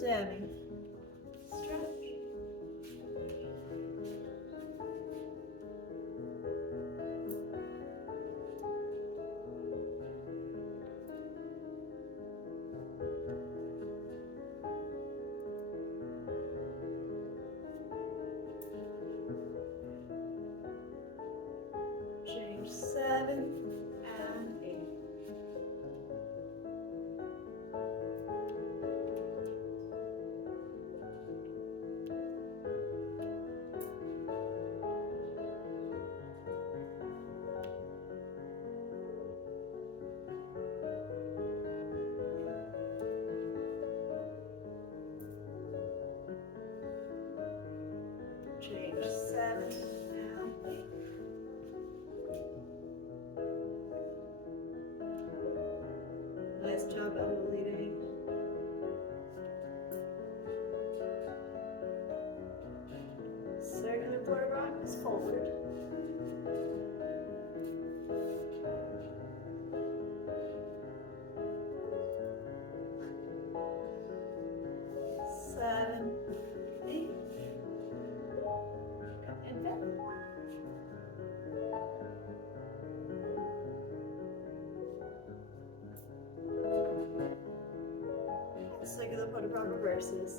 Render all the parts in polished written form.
Demi. Stretch. Change 7 and 8. Change 7 and 8. Nice job, elbow leading. Circular quarter rock is forward. Seven, 8, and back. Circular quarter rock reverses.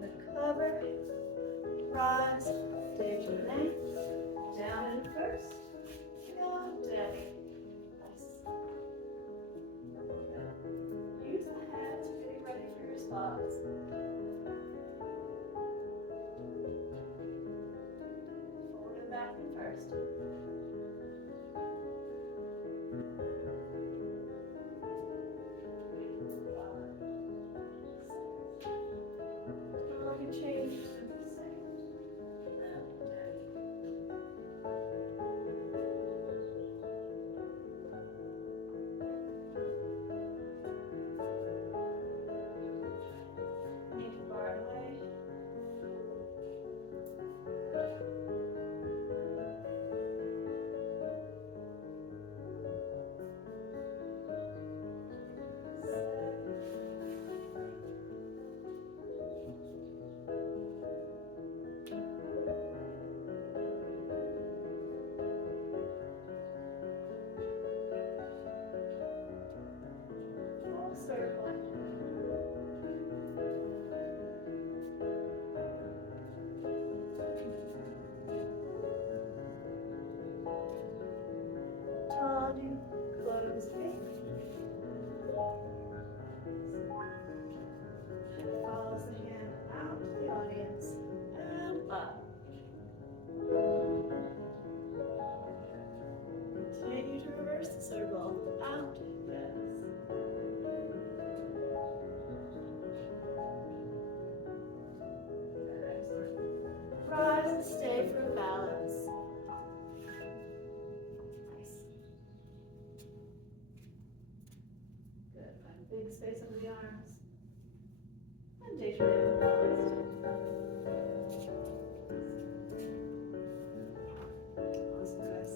Recover, rise, stage your length, down and first, down, down. Nice. Use the hands, getting ready for your spots. Forward and back and first. Change to the second. Need to bar it away. Full circle. Tadu, close feet. Follows the hand out to the audience and up. Continue to reverse the circle. Out, yes. Rise and stay for balance. Nice. Good. Find a big space under the arms. And daydream balanced. Awesome, guys.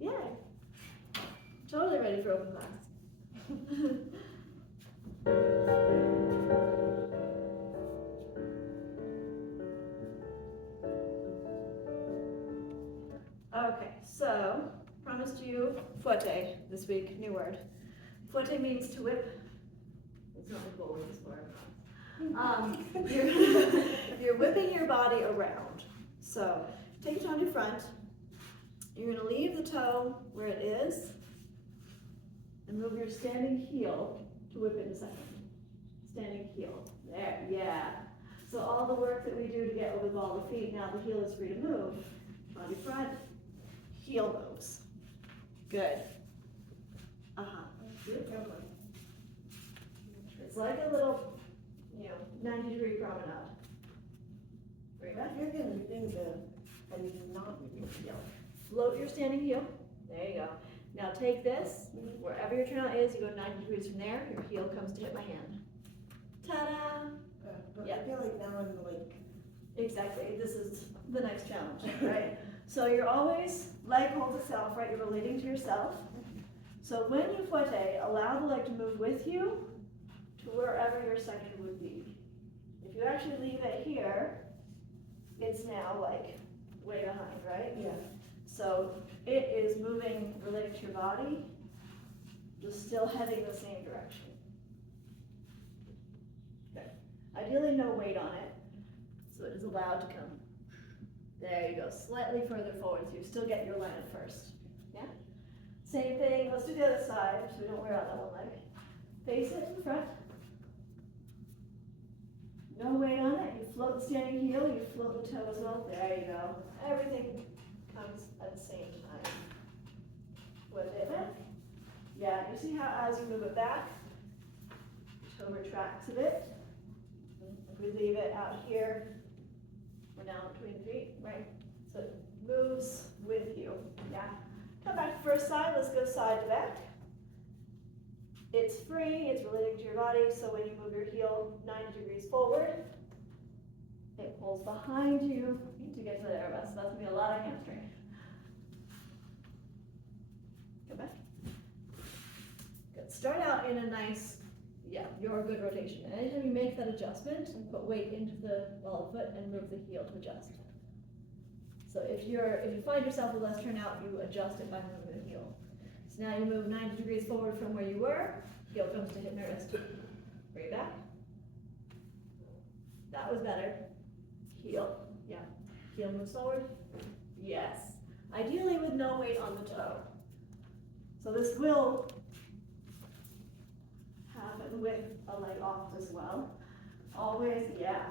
Yay. Totally ready for open class. Okay, so promised you fouette this week, new word. Fouette means to whip. It's not a goal, it's for you're whipping your body around. So take it on your front. You're going to leave the toe where it is and move your standing heel to whip it in a second. Standing heel. There, yeah. So all the work that we do to get over the ball of the feet, now the heel is free to move. Body front, heel moves. Good. It's like a little, 90-degree promenade. Bring that. You're going to do and you do not move your heel. Float your standing heel. There you go. Now take this, wherever your turnout is, you go 90 degrees from there, your heel comes to hit my hand. Ta-da! But Yeah. I feel like now I'm like... Exactly, this is the next challenge, right? So you're always, leg holds itself, right? You're relating to yourself. So when you fouette, allow the leg to move with you to wherever your second would be. If you actually leave it here, it's now like way behind, right? Yeah. So it is moving, relating to your body, just still heading the same direction. Okay. Ideally no weight on it, so it is allowed to come. There you go, slightly further forward, so you still get your line at first. Yeah? Same thing, let's do the other side, so we don't wear out that one leg. Face it in front. No weight on it, you float the standing heel, you float the toe as well. There you go. Everything comes at the same time. With it back. Yeah, you see how as you move it back, your toe retracts a bit. If we leave it out here, we're now between feet, right? So it moves with you. Yeah. Come back to first side, let's go side to back. It's free, it's relating to your body, so when you move your heel 90 degrees forward, it pulls behind you to get to the arabesque. So that's going to be a lot of hamstring. Go back. Good. Start out in a nice, your good rotation. And anytime you make that adjustment, put weight into the ball of the foot and move the heel to adjust. So if you find yourself with less turnout, you adjust it by moving the heel. So now you move 90 degrees forward from where you were, heel comes to hip and wrist. Bring it back. That was better. Heel, yeah. Heel moves forward. Yes. Ideally with no weight on the toe. So this will happen with a leg off as well. Always,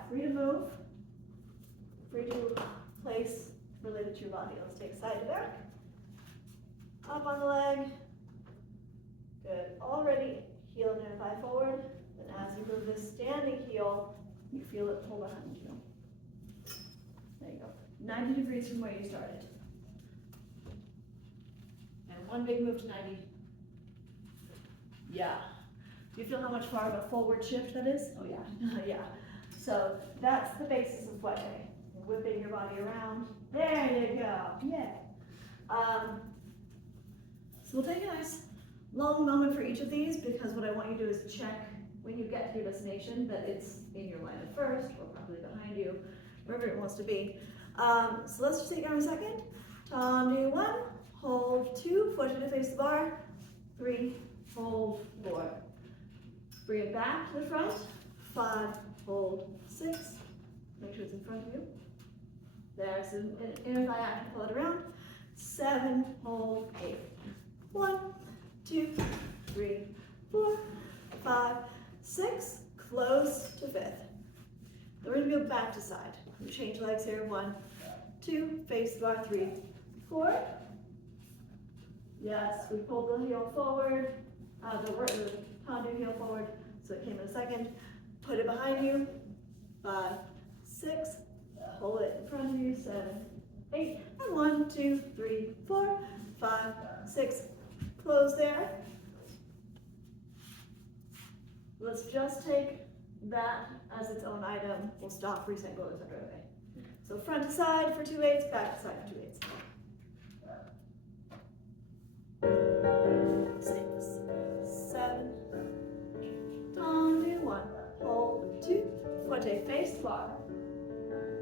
free to move, free to place related to your body. Let's take side to back. Up on the leg. Good. Already heel and inner thigh forward. Then as you move this standing heel, you feel it pull behind you. There you go. 90 degrees from where you started. And one big move to 90. Yeah. Do you feel how much far of a forward shift that is? Oh yeah. Yeah. So that's the basis of fouette. Whipping your body around. There you go. Yeah. So we'll take a nice long moment for each of these, because what I want you to do is check when you get to your destination that it's in your line at first, or probably behind you, wherever it wants to be. So let's just take our second. Tendu 1, hold 2, push it to face the bar, 3, hold 4. Bring it back to the front, 5, hold 6, make sure it's in front of you. There's an inner thigh action, pull it around, 7, hold 8. 1, 2, 3, 4, 5, 6, close to 5th. Then we're going to go back to side. We change legs here. 1, 2, face bar, 3, 4. Yes, we pulled the heel forward, the tendu heel forward, so it came in a second. Put it behind you. 5, 6, hold it in front of you. 7, 8, and 1, 2, 3, 4, 5, 6. Close there. Let's just take that as its own item. We'll stop, reset, go to the center. Okay. So front to side for 2 8s, back to side for 2 8s. 6, 7, tendu 1, hold 2, fouette face bar.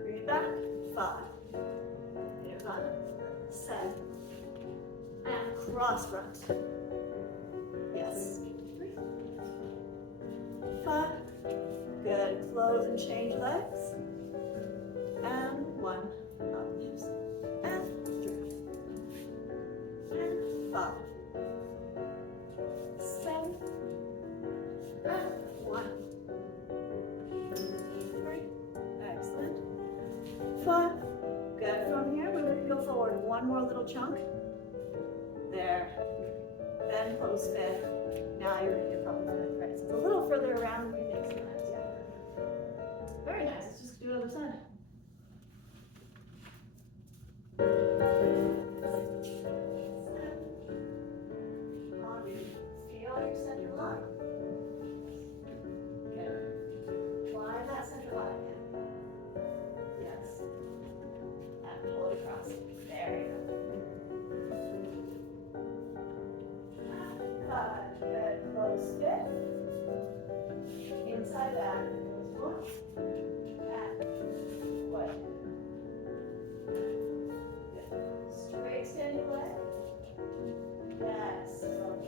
Bring it back, 5, inner thigh, 7, and cross front. Yes. 3, 5. Good. Close and change legs. And 1. Up the hips. And 3. And 5. 7. And 1. 3. Excellent. 5. Good. From here, we're going to go forward one more little chunk. There. Then close fifth. Now you're probably going to, right? So it's a little further around than you think sometimes, yeah. Very nice. Let's just do the other side. 6, 7. Feel your center line. Good. Line that center line in. Yes. And pull it across. There Good. Close fit. Inside back. Goes one. Back. What? Good. Straight standing leg. Yes. One.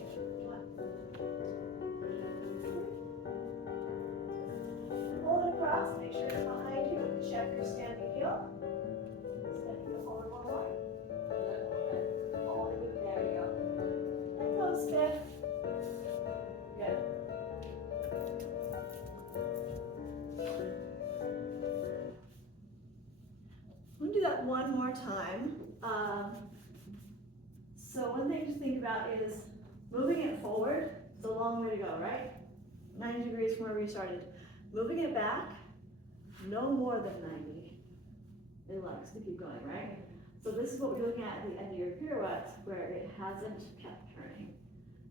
Pull it across. Make sure it's behind you. Check your standing heel. Standing heel forward one more. All the way there you go. And close fit. Good. We'll do that one more time. So one thing to think about is moving it forward. It's a long way to go, right? 90 degrees from where we started. Moving it back, no more than 90. It likes to keep going, right? So this is what we're looking at the end of your pirouette, where it hasn't kept turning.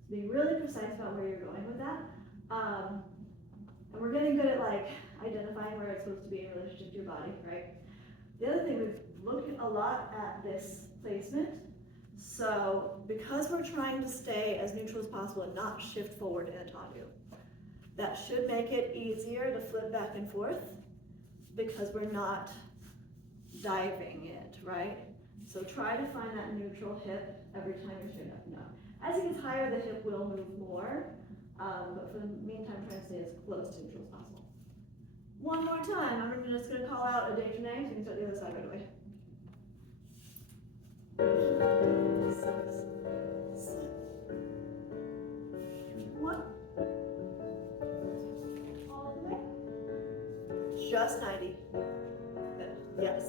So be really precise about where you're going with that. And we're getting good at like identifying where it's supposed to be in relationship to your body, right? The other thing, we've looked a lot at this placement. So because we're trying to stay as neutral as possible and not shift forward in a tendu, that should make it easier to flip back and forth because we're not diving it, right? So try to find that neutral hip every time you're straight up. No. As it gets higher, the hip will move more, but for the meantime, try to stay as close to neutral as possible. One more time. I'm just going to call out a déjeuner, so you can start the other side right away. 6, 7, 1. All the way. Just 90. Good. Yes.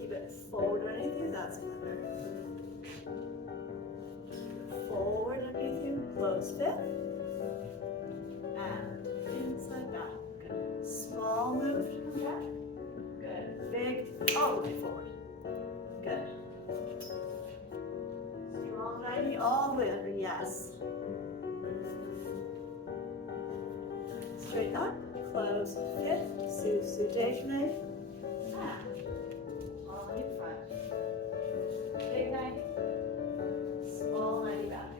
Keep it forward underneath you. That's better. Forward underneath you. Close fit. And inside back. Good. Small move to come back. Good. Big all the way forward. Good. Strong 90 all the way under. Yes. Straight up. Close fit. Susu déjeuner. Ah. All in front. Big 90. Small 90 back.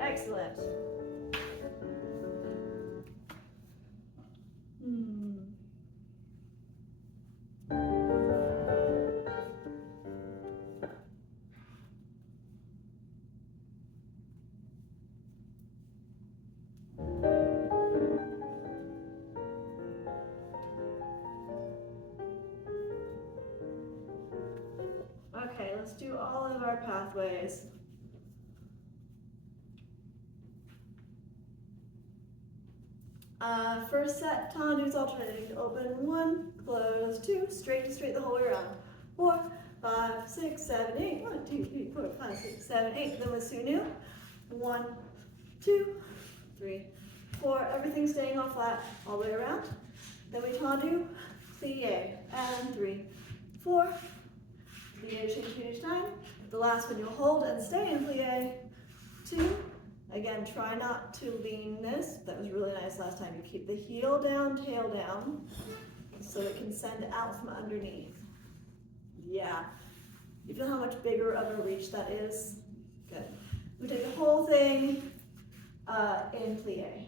Excellent. Okay, let's do all of our pathways. First set, tendus alternating. Open 1, close 2, straight to straight the whole way around. 4, 5, 6, 7, 8. 1, 2, 3, 4, 5, 6, 7, 8. Then with Sunu. 1, 2, 3, 4. Everything staying all flat all the way around. Then we tendu, plie, and 3, 4. Plie, change each time. The last one you'll hold and stay in plie. 2. Again, try not to lean this. That was really nice last time. You keep the heel down, tail down, so it can send out from underneath. Yeah. You feel how much bigger of a reach that is? Good. We take the whole thing in plie.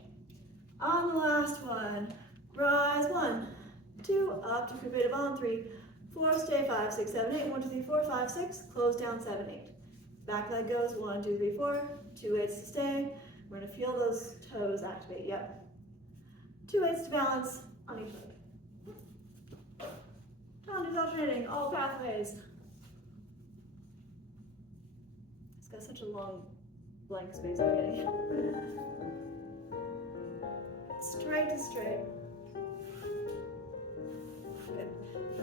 On the last one, rise 1, 2, up to Coupe de Vent, 3, 4, stay 5, 6, 7, 8, 1, 2, 3, 4, 5, 6, close down 7, 8. Back leg goes 1, 2, 3, 4, 2 weights to stay. We're gonna feel those toes activate, yep. 2 weights to balance on each leg. Tendus alternating, all pathways. It's got such a long blank space I'm getting. Straight to straight. Good.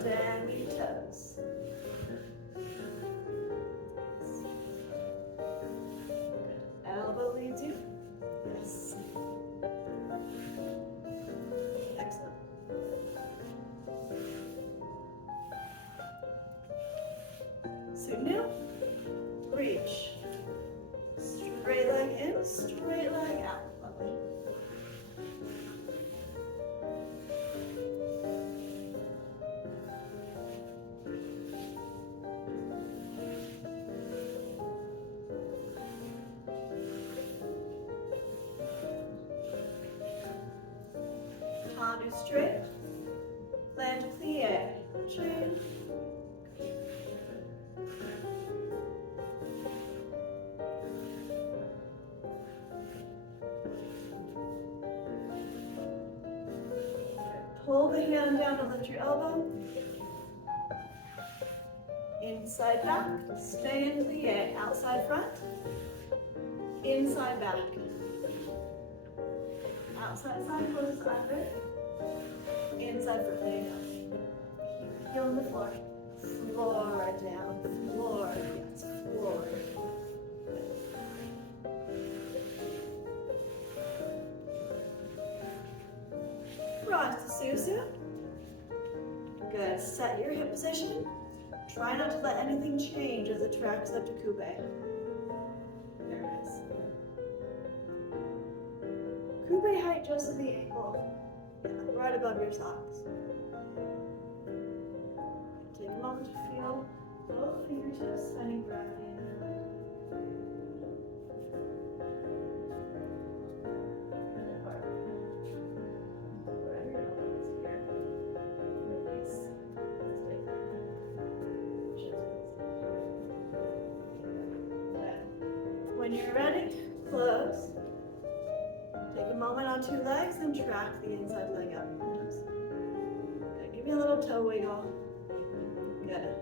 Then we toes. Signal. Reach. Straight leg in, straight leg out. Lovely. Tendu straight. Land to plie. Chain. Pull the hand down to lift your elbow. Inside back. Stay in plie. Outside front. Inside back. Outside side closes under. Inside foot lay down. Heel on the floor. Floor right down. Floor. Yes, floor. Rise to Susu. Good. Set your hip position. Try not to let anything change as it tracks up to Kube. There it is. Kube height just at the ankle. Yeah, right above your socks. Take a moment to feel both fingertips finding gravity in the hand. Wherever your elbow is here. Release. Take that. Good. When you're ready, close. Take a moment on two legs and track the inside leg up. Good. Give me a little toe wiggle. Good.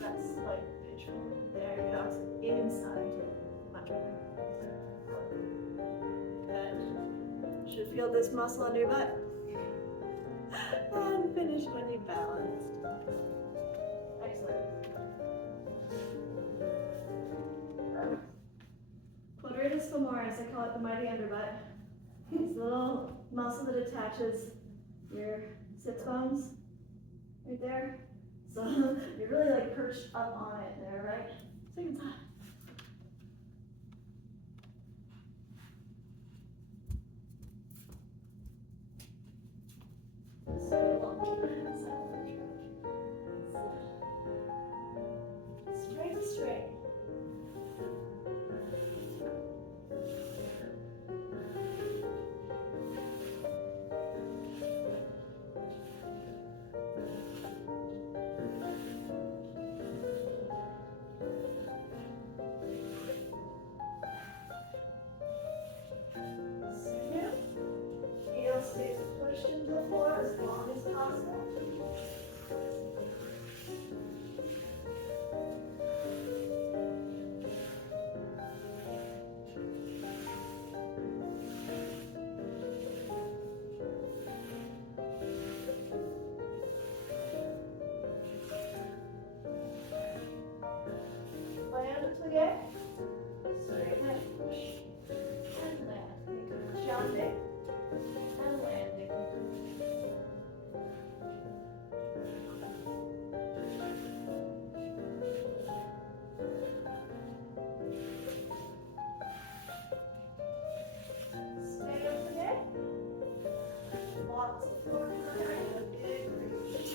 That slight pitch. There you go. Inside. Much better. Good. Should feel this muscle under your butt. And finish when you balanced. Excellent. Quadratus femoris, I call it the mighty underbutt. It's a little muscle that attaches your sits bones right there. So you're really like perched up on it there, right? Second side. Straight to straight. Heel stays pushed into the floor as long as possible. Land to plie. Straight leg push. And land. Jumping. And landing. Stay up today. Lots of floor cover and a big reach.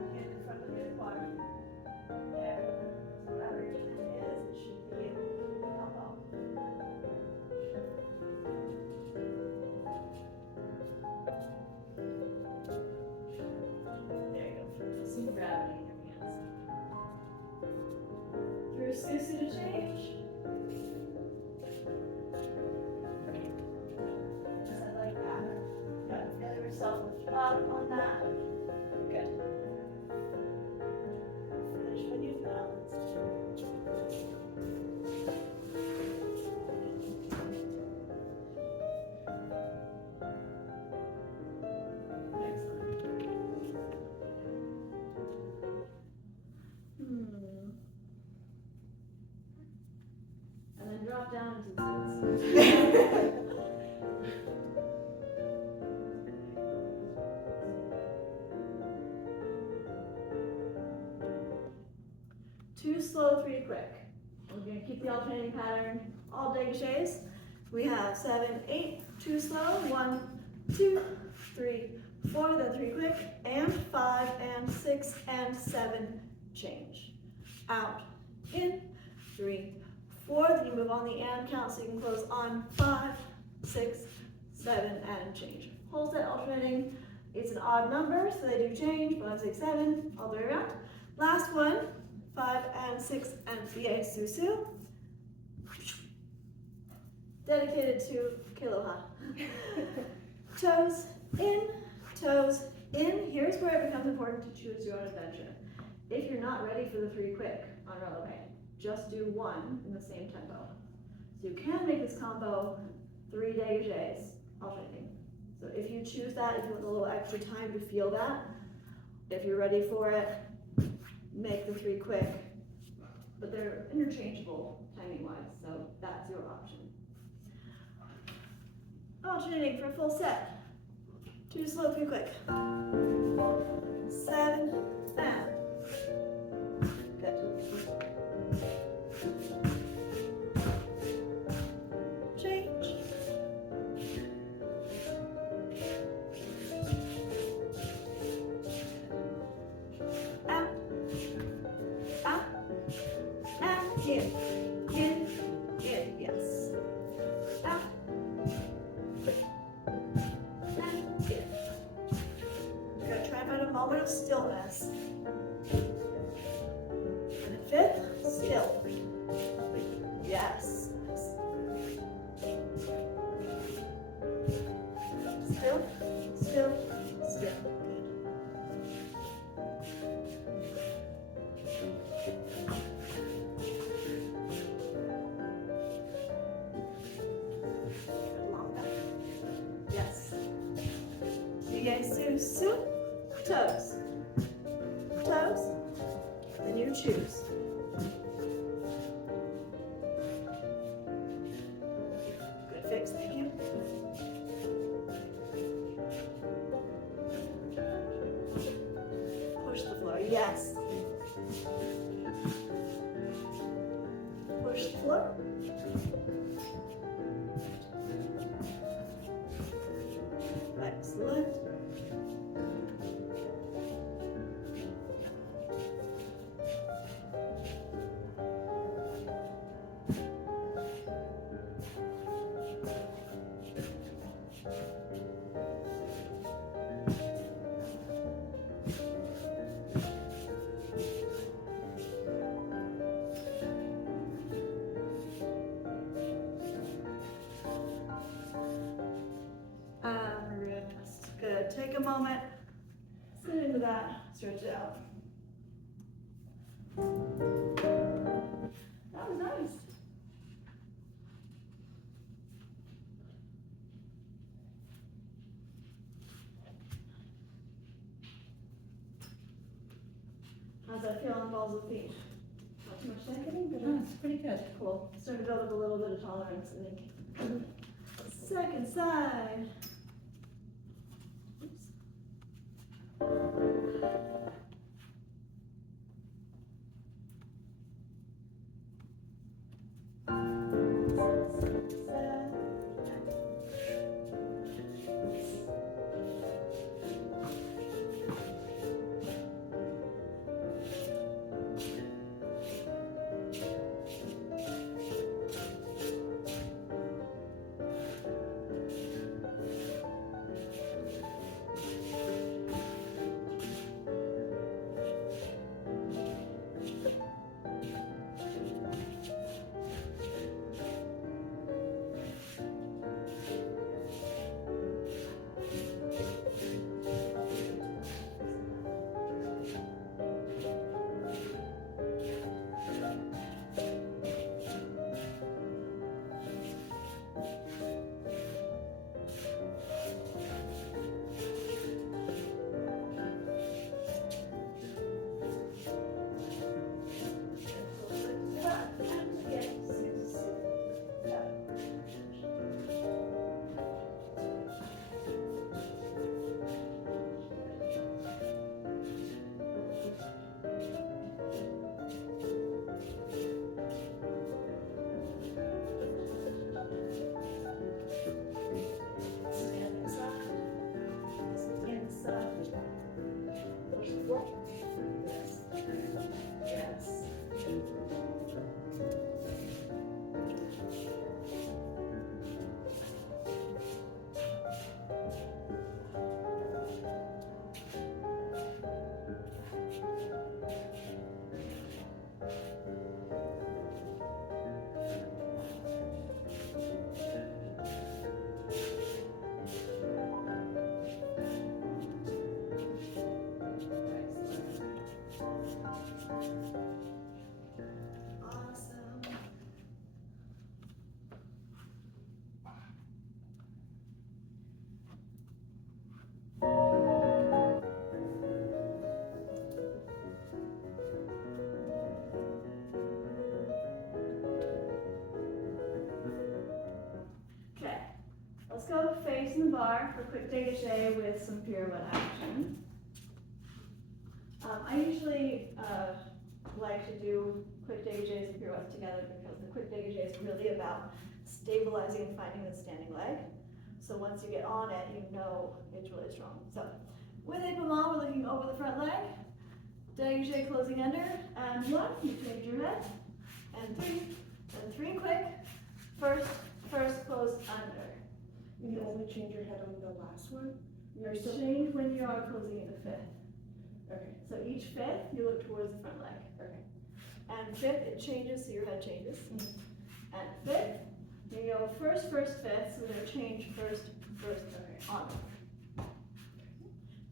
In front of your body. There. Whatever your hand is, it should be elbow. There you go. Feel some gravity in your hands. Through Susu to change. Just like that. Good. Feel yourself lift up on that. Good. Finish when you've balanced. and drop down into the sits. Two slow, three quick. We're gonna keep the alternating pattern all dégages. We have 7, 8, 2 slow, 1, 2, 3, 4, then 3 quick, and 5, and 6, and 7, change. Out, in, 3, 4, then you move on the and count so you can close on 5, 6, 7, and change. Whole set alternating. It's an odd number, so they do change, 5, 6, 7, all the way around. Last one, 5 and 6 and plie susu. Dedicated to Kiloha. Toes in, toes in. Here's where it becomes important to choose your own adventure. If you're not ready for the 3 quick on releve, just do 1 in the same tempo. So you can make this combo 3 dégages alternating. So if you choose that, if you want a little extra time to feel that, if you're ready for it, make the 3 quick. But they're interchangeable timing wise, so that's your option. Alternating for a full set. 2 slow, 3 quick. 7 and good. Change. Out. Out. And in. In. In. Yes. Out. And in. We're going to try and find a moment of stillness. And a 5th, still. Yes. Still, still, still. Good. Long back. Yes. Plie susu. Toes. Toes. Then you choose. Good fix, thank you. Push the floor, yes. Push the floor. Excellent. Rest. Good. Take a moment. Sit into that. Stretch it out. That was nice. How's that feel on balls of feet? Not too much tightening? Good. Oh, it's pretty good. Cool. Starting to build up a little bit of tolerance, I think. Second side. Oops. closing bar for quick dégagé with some pirouette action. I usually like to do quick dégagés and pirouettes together because the quick dégagé is really about stabilizing and finding the standing leg. So once you get on it, you know it's really strong. So with épaulement, we're looking over the front leg. Dégagé closing under, and 1, you change your head, and 3 quick. First close under. You can only change your head on the last one? You're change when you are closing in the 5th. Okay. So each 5th, you look towards the front leg. Okay. And 5th, it changes, so your head changes. And 5th, you go first, 5th, so we're gonna change first, Okay. on.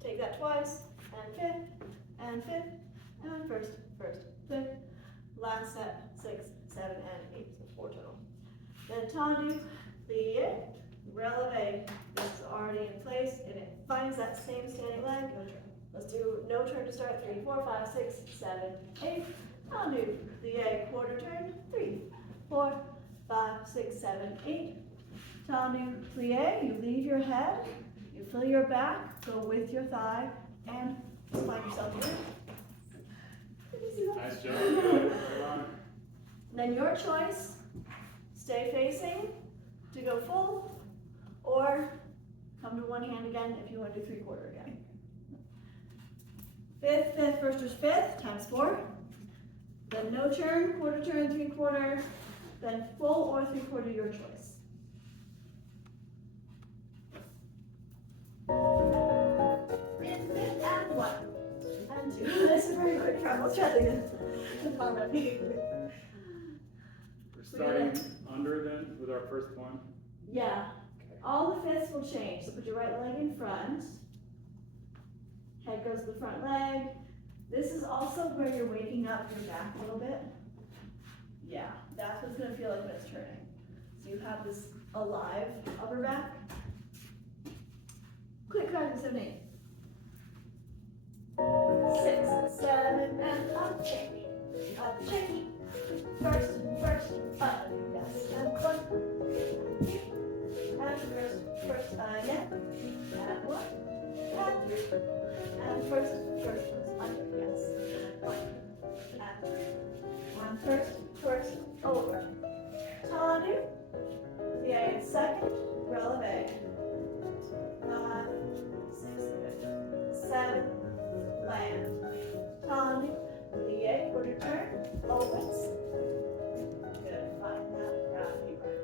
Take that twice, and 5th, and 5th, and first, 5th. Last set, 6, 7, and 8, so 4 total. Then tendu, plie, releve. This is already in place, and it finds that same standing leg. No turn. Let's do no turn to start. 3, 4, 5, 6, 7, 8. Tendu, plie, quarter turn. 3, 4, 5, 6, 7, 8. Tendu, plie. You leave your head. You fill your back. Go with your thigh, and slide yourself here. Did you see that? Nice job. Good. Well done. Then your choice. Stay facing to go full, or come to one hand again if you want to do 3/4 again. 5th, first is 5th, times 4. Then no turn, quarter turn, 3/4. Then full or 3/4, your choice. And 1, and 2. This is very quick. Let's try it again. We're starting under then with our first one. Yeah, all the 5ths will change. So put your right leg in front. Head goes to the front leg. This is also where you're waking up your back a little bit. Yeah, that's what it's gonna feel like when it's turning. So you have this alive upper back. Quick, 5, 7, 8. 6, 7, and up, change. Up, change. First, up, yes, and 1. And first, again. And 1. And 3. And first, under, yes. 1. And 3. And first, over. Tendu. Yeah, second, releve. 5, 6, 7, land. Tendu. Plie, quarter turn, opens. Good, find that ground here.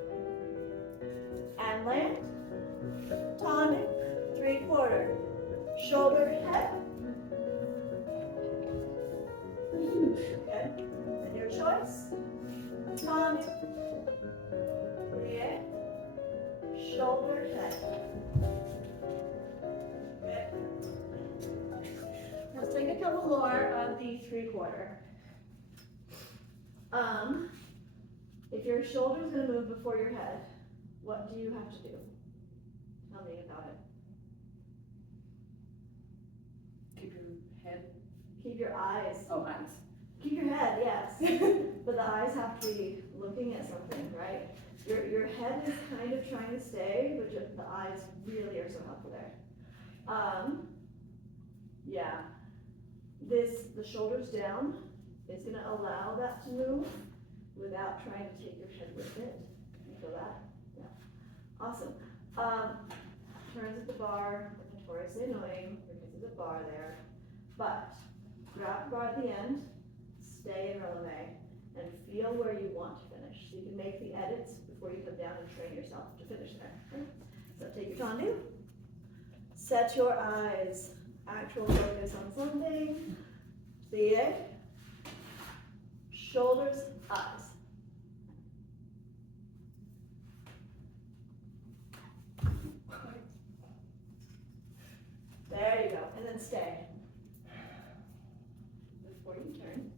And land. Tendu, 3/4. Shoulder, head. Good. And your choice. Tendu. Plie. Shoulder, head. Good. Let's take a couple more of the 3/4. If your shoulder's gonna move before your head, what do you have to do? Tell me about it. Keep your head. Keep your eyes. Oh, eyes. Keep your head, yes. But the eyes have to be looking at something, right? Your head is kind of trying to stay, but the eyes really are so helpful there. Yeah. The shoulders down is gonna allow that to move without trying to take your head with it. You feel that? Yeah. Awesome. Turns at the bar, notoriously annoying because there's a bar there. But grab the bar at the end, stay in releve, and feel where you want to finish. So you can make the edits before you come down and train yourself to finish there. Okay? So take your tendu, set your eyes, actual focus on something, plie, shoulders, eyes. There you go, and then stay. Before you turn,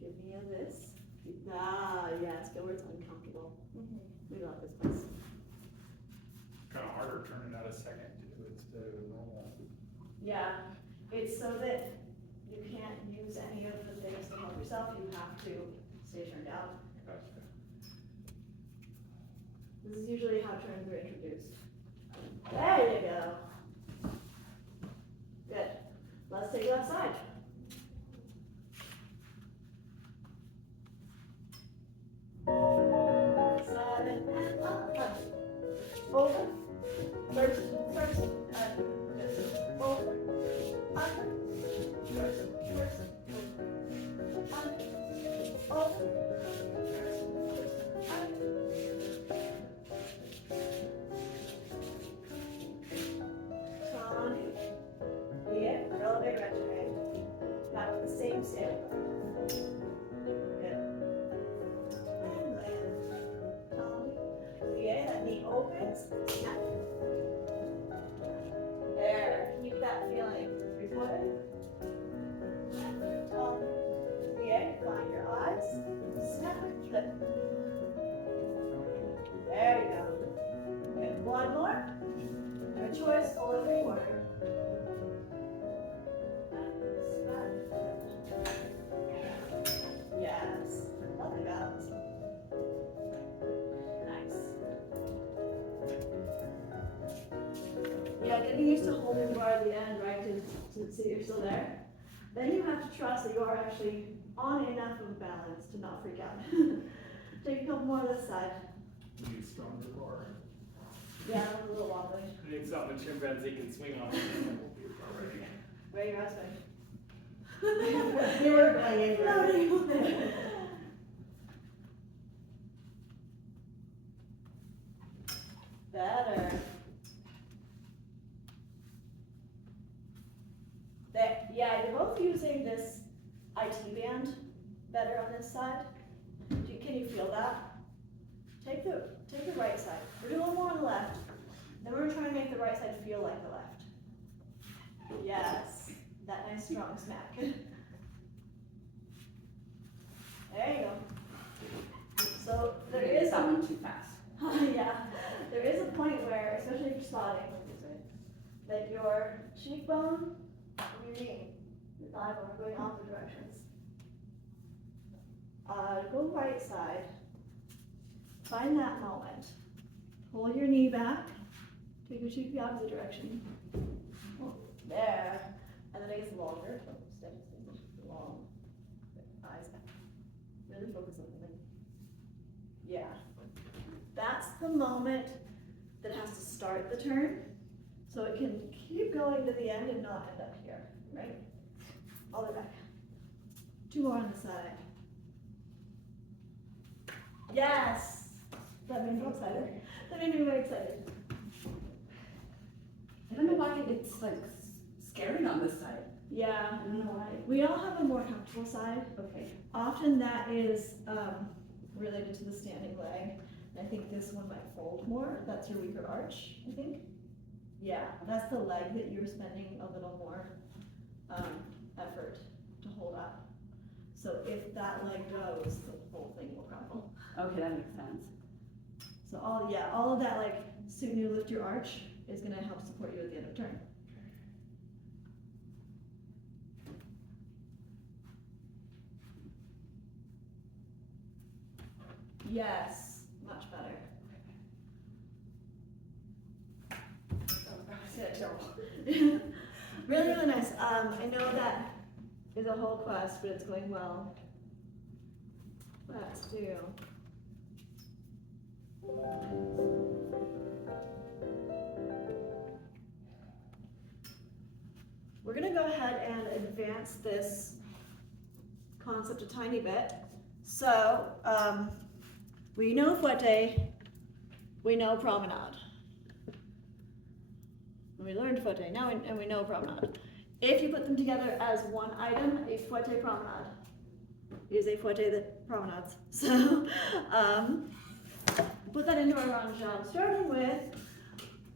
give me a this. Ah, yes, go where it's uncomfortable. We love this place. Kind of harder turning out a second too instead of normal. Yeah, it's so that you can't use any of the things to help yourself, you have to stay turned out. Gotcha. This is usually how turns are introduced. There you go. Good. Let's take left side. Seven and up. Over. First. Over. Under. First. Under. Over. Under. Tony. Yeah, roll it retrograde. Now with the same step. Good. And land. Tony. Yeah, that knee opens. Snap. There. Keep that feeling. 3/4. Tony. Yeah, find your eyes. Snap and flip. There you go. Good. One more. Your choice, all over your word. Yes. Lovely balance. Nice. Yeah, getting used to holding the bar at the end, right, to see you're still there. Then you have to trust that you are actually on enough of balance to not freak out. Take a couple more this side. Need stronger bar. Yeah, that was a little wobbly. I need something a chimpanzee can swing on. Already. Where are your eyes going? You were going in. Better. There, yeah, you're both using this IT band better on this side. Can you feel that? Take the right side. We're doing a little more on the left. Then we're trying to make the right side feel like the left. Yes, that nice strong smack. There you go. So there is that one too fast. yeah, there is a point where, especially if you're spotting, that your cheekbone and your knee, your thigh bone are going opposite directions. Go right side. Find that moment. Pull your knee back. Take your cheek the opposite direction. Oh, there. And then it gets longer. So step long. Eyes back. Really focus on the thing. Yeah. That's the moment that has to start the turn. So it can keep going to the end and not end up here, right? All the way back. 2 more on the side. Yes! That made me excited. That made me very excited. I don't know why it's like scary on this side. Yeah. I don't know why. We all have a more comfortable side. Okay. Often that is related to the standing leg. I think this one might fold more. That's your weaker arch, I think. Yeah, that's the leg that you're spending a little more effort to hold up. So if that leg goes, the whole thing will crumble. Okay, that makes sense. So all of that like suiting you to lift your arch is gonna help support you at the end of turn. Yes, much better. Really, really nice. I know that is a whole quest, but it's going well. Let's do. We're gonna go ahead and advance this concept a tiny bit. So, we know fouette, we know promenade. We learned fouette, and we know promenade. If you put them together as one item, a fouette promenade is a fouette that promenades. So, put that into our ranjan, starting with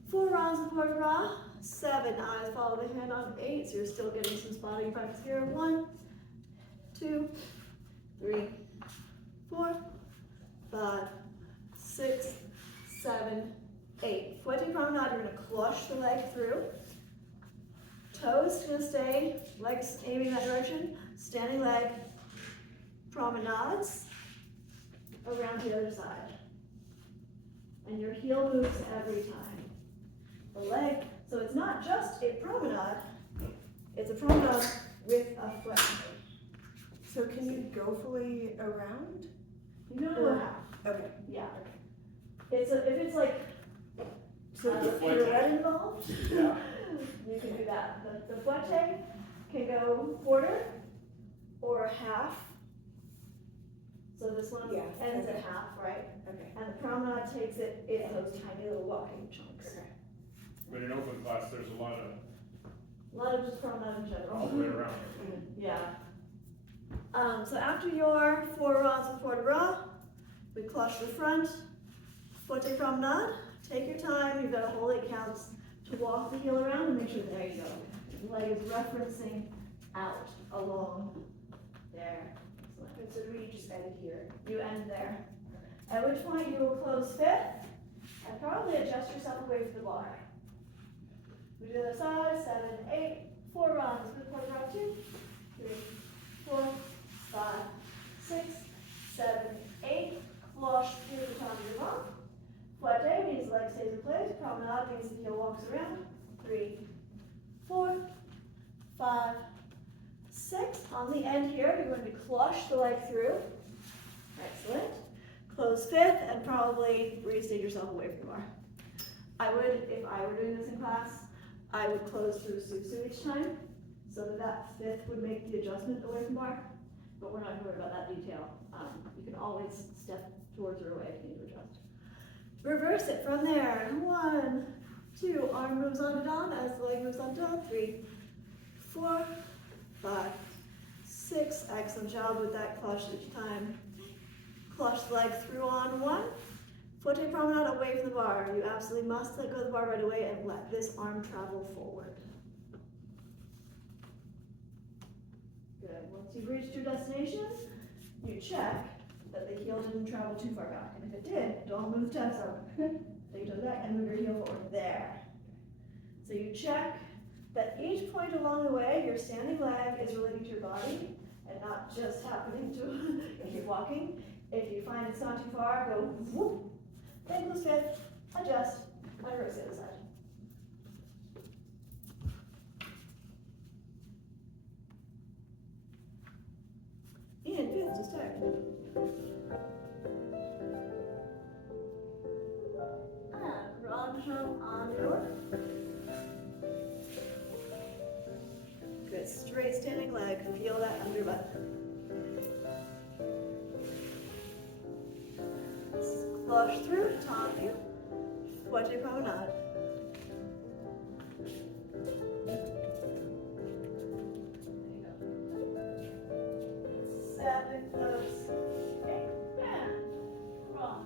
4 rounds of port de bras, 7 eyes follow the hand on 8, so you're still getting some spotting practice here. 1, 2, 3, 4, 5, 6, 7, 8. Fouette promenade, you're gonna clutch the leg through. Toes gonna stay, legs aiming that direction. Standing leg, promenades around the other side. And your heel moves every time. the leg. So it's not just a promenade, it's a promenade with a foot. So can you go fully around? You don't know half, Okay. yeah. If it's like So a the footing. pirouette involved, Yeah. you can do that. The footing can go quarter or half. So this one Yeah, ends okay. at half, right? Okay. And the promenade takes it in those tiny little walking chunks. Okay. But in open class, there's a lot of A lot of just promenade in general. all the way around. Yeah. So after your 4 rounds of port de bras, we cloche the front, foot promenade. Take your time, you've got a whole 8 counts to walk the heel around and make sure, there you go. The leg is referencing out along there. Excellent. And so we just ended here. You end there. At which point you will close fifth and probably adjust yourself away from the bar. We do the other side, 7, 8, 4 rounds. Good port de bras, 2, 3, 4, 5, 6, 7, 8. Cloche through the top of your bum. Fouette means the leg stays in place. Promenade means the heel walks around. 3, 4, 5, 6. On the end here, you're going to cloche the leg through. Excellent. Close fifth and probably restate yourself away from the bar. I would, if I were doing this in class, I would close through Susu each time so that fifth would make the adjustment away from bar. But we're not going to worry about that detail. You can always step towards or away if you need to adjust. Reverse it from there. 1, 2, arm moves on to down as the leg moves on down. 3, 4, 5, 6. Excellent job with that cloche each time. Cloche the leg through on 1. Foot promenade away from the bar. You absolutely must let go of the bar right away and let this arm travel forward. Good. Once you've reached your destination, you check that the heel didn't travel too far back. And if it did, don't move the toes up. Take your toes back and move your heel forward. There. So you check that each point along the way, your standing leg is relating to your body and not just happening to if you're walking. If you find it's not too far, go whoop, then close fifth, adjust, and reverse the other side. And fifth to start. And grand jump on your. Good, straight standing leg, feel that under your butt. Flush through, top you, foot promenade. Seven, close, 8, and rock.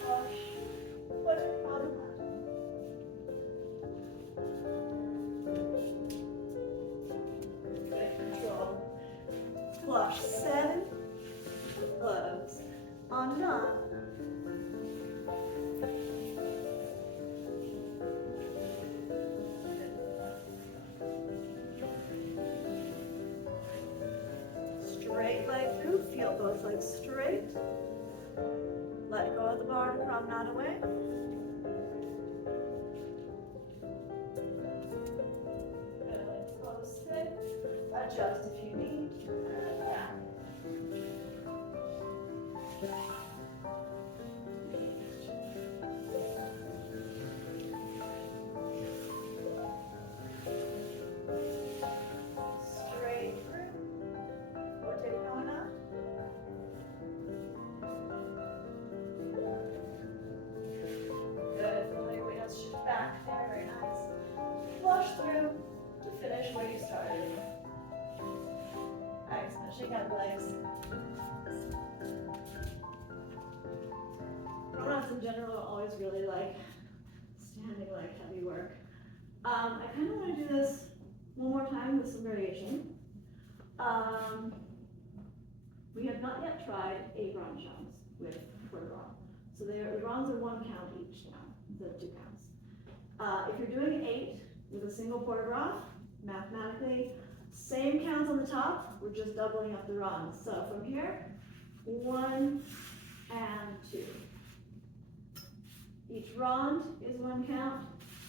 Flush, foot promenade. Good control. Flush 7, close, on and on. Straight leg through, feel both legs straight. Let go of the bar to promenade away. Good, legs close, fit. Adjust if you need. Yeah. Straight through. Rotate going up. Good. Feel your weight has shift back. Very, very nice. Flush through to finish where you started. Excellent. Shake out the legs. Promenades in general are always really like standing leg heavy work. I kind of want to do this one more time with some variation. We have not yet tried 8 round jumps with port de bras. So the rounds are 1 count each now, instead of 2 counts. If you're doing 8 with a single port de bras, mathematically, Same counts on the top, we're just doubling up the runs. So from here, 1 and 2. Each rond is 1 count,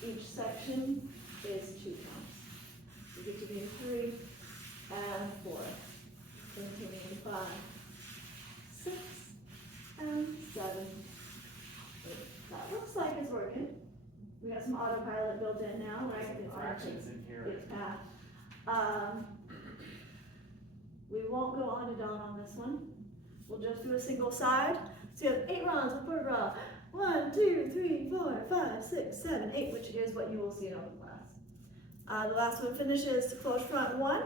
each section is 2 counts. You get to be in 3 and 4. Continuing 5, 6, and 7, 8. That looks like it's working. We got some autopilot built in now, right? Some fractions in here. It's passed. We won't go on to Dawn on this one. We'll just do a single side. So you have 8 rounds of quarter bra. 1, 2, 3, 4, 5, 6, 7, 8, which is what you will see in open class. The last one finishes to close front 1,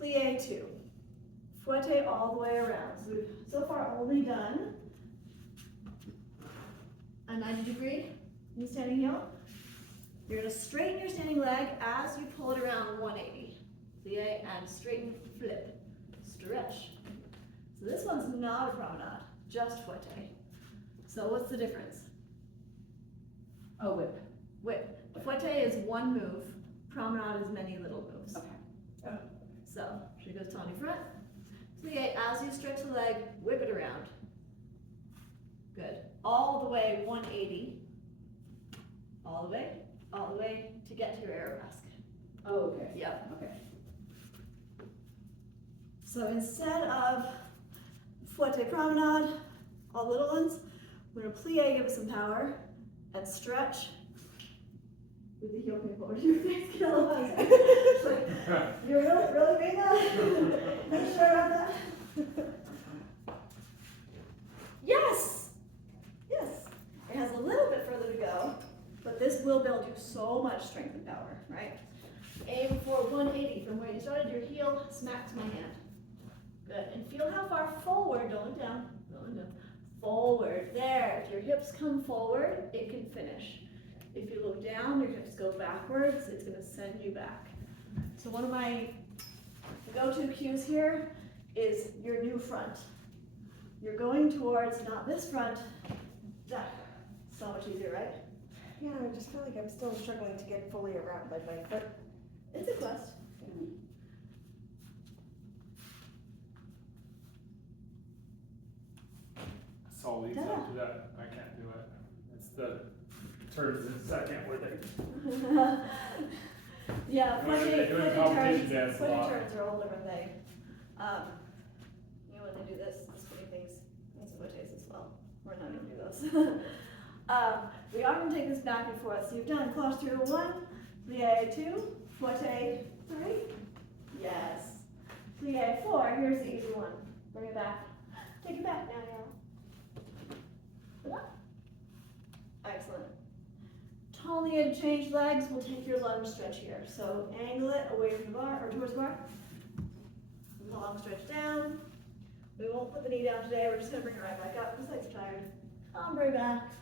plie 2. Fouette all the way around. So we've so far only done a 90-degree in the standing heel. You're going to straighten your standing leg as you pull it around 180. Plie and straighten, flip, stretch. So this one's not a promenade, just fouette. So what's the difference? Oh, whip. Whip. Fouette is one move, promenade is many little moves. Okay. So she goes tawny front. Plie as you stretch the leg, whip it around. Good. All the way 180. All the way to get to your arabesque. Oh, okay. Yep. Okay. So instead of fouette promenade, all little ones, we're gonna plie, give it some power, and stretch with the heel coming forward. Your face kill. You're really doing that? You sure about that? Yes! Yes! It has a little bit further to go, but this will build you so much strength and power, right? Aim for 180 from where you started, your heel smacks my hand. Good, and feel how far forward, don't look down, forward, there. If your hips come forward, it can finish. If you look down, your hips go backwards, it's gonna send you back. So one of my go-to cues here is your new front. You're going towards not this front, that. So much easier, right? Yeah, I just feel like I'm still struggling to get fully around like my foot. It's a quest. Saul leads up to that, I can't do it. It's the turns in second where they, Yeah, Doing competition dance a lot. turns are a whole different thing. You know, when they do this funny things, and some rotates as well. We're not gonna do those. We are gonna take this back and forth. So you've done cloche through 1, plie 2, fouette 3. Yes. Plie 4, here's the easy one. Bring it back. Take it back now, yeah. Excellent. Totally change legs, we'll take your lunge stretch here. So angle it away from the bar, or towards the bar. Long stretch down. We won't put the knee down today, we're just gonna bring it right back up, because legs are tired. Ombre back.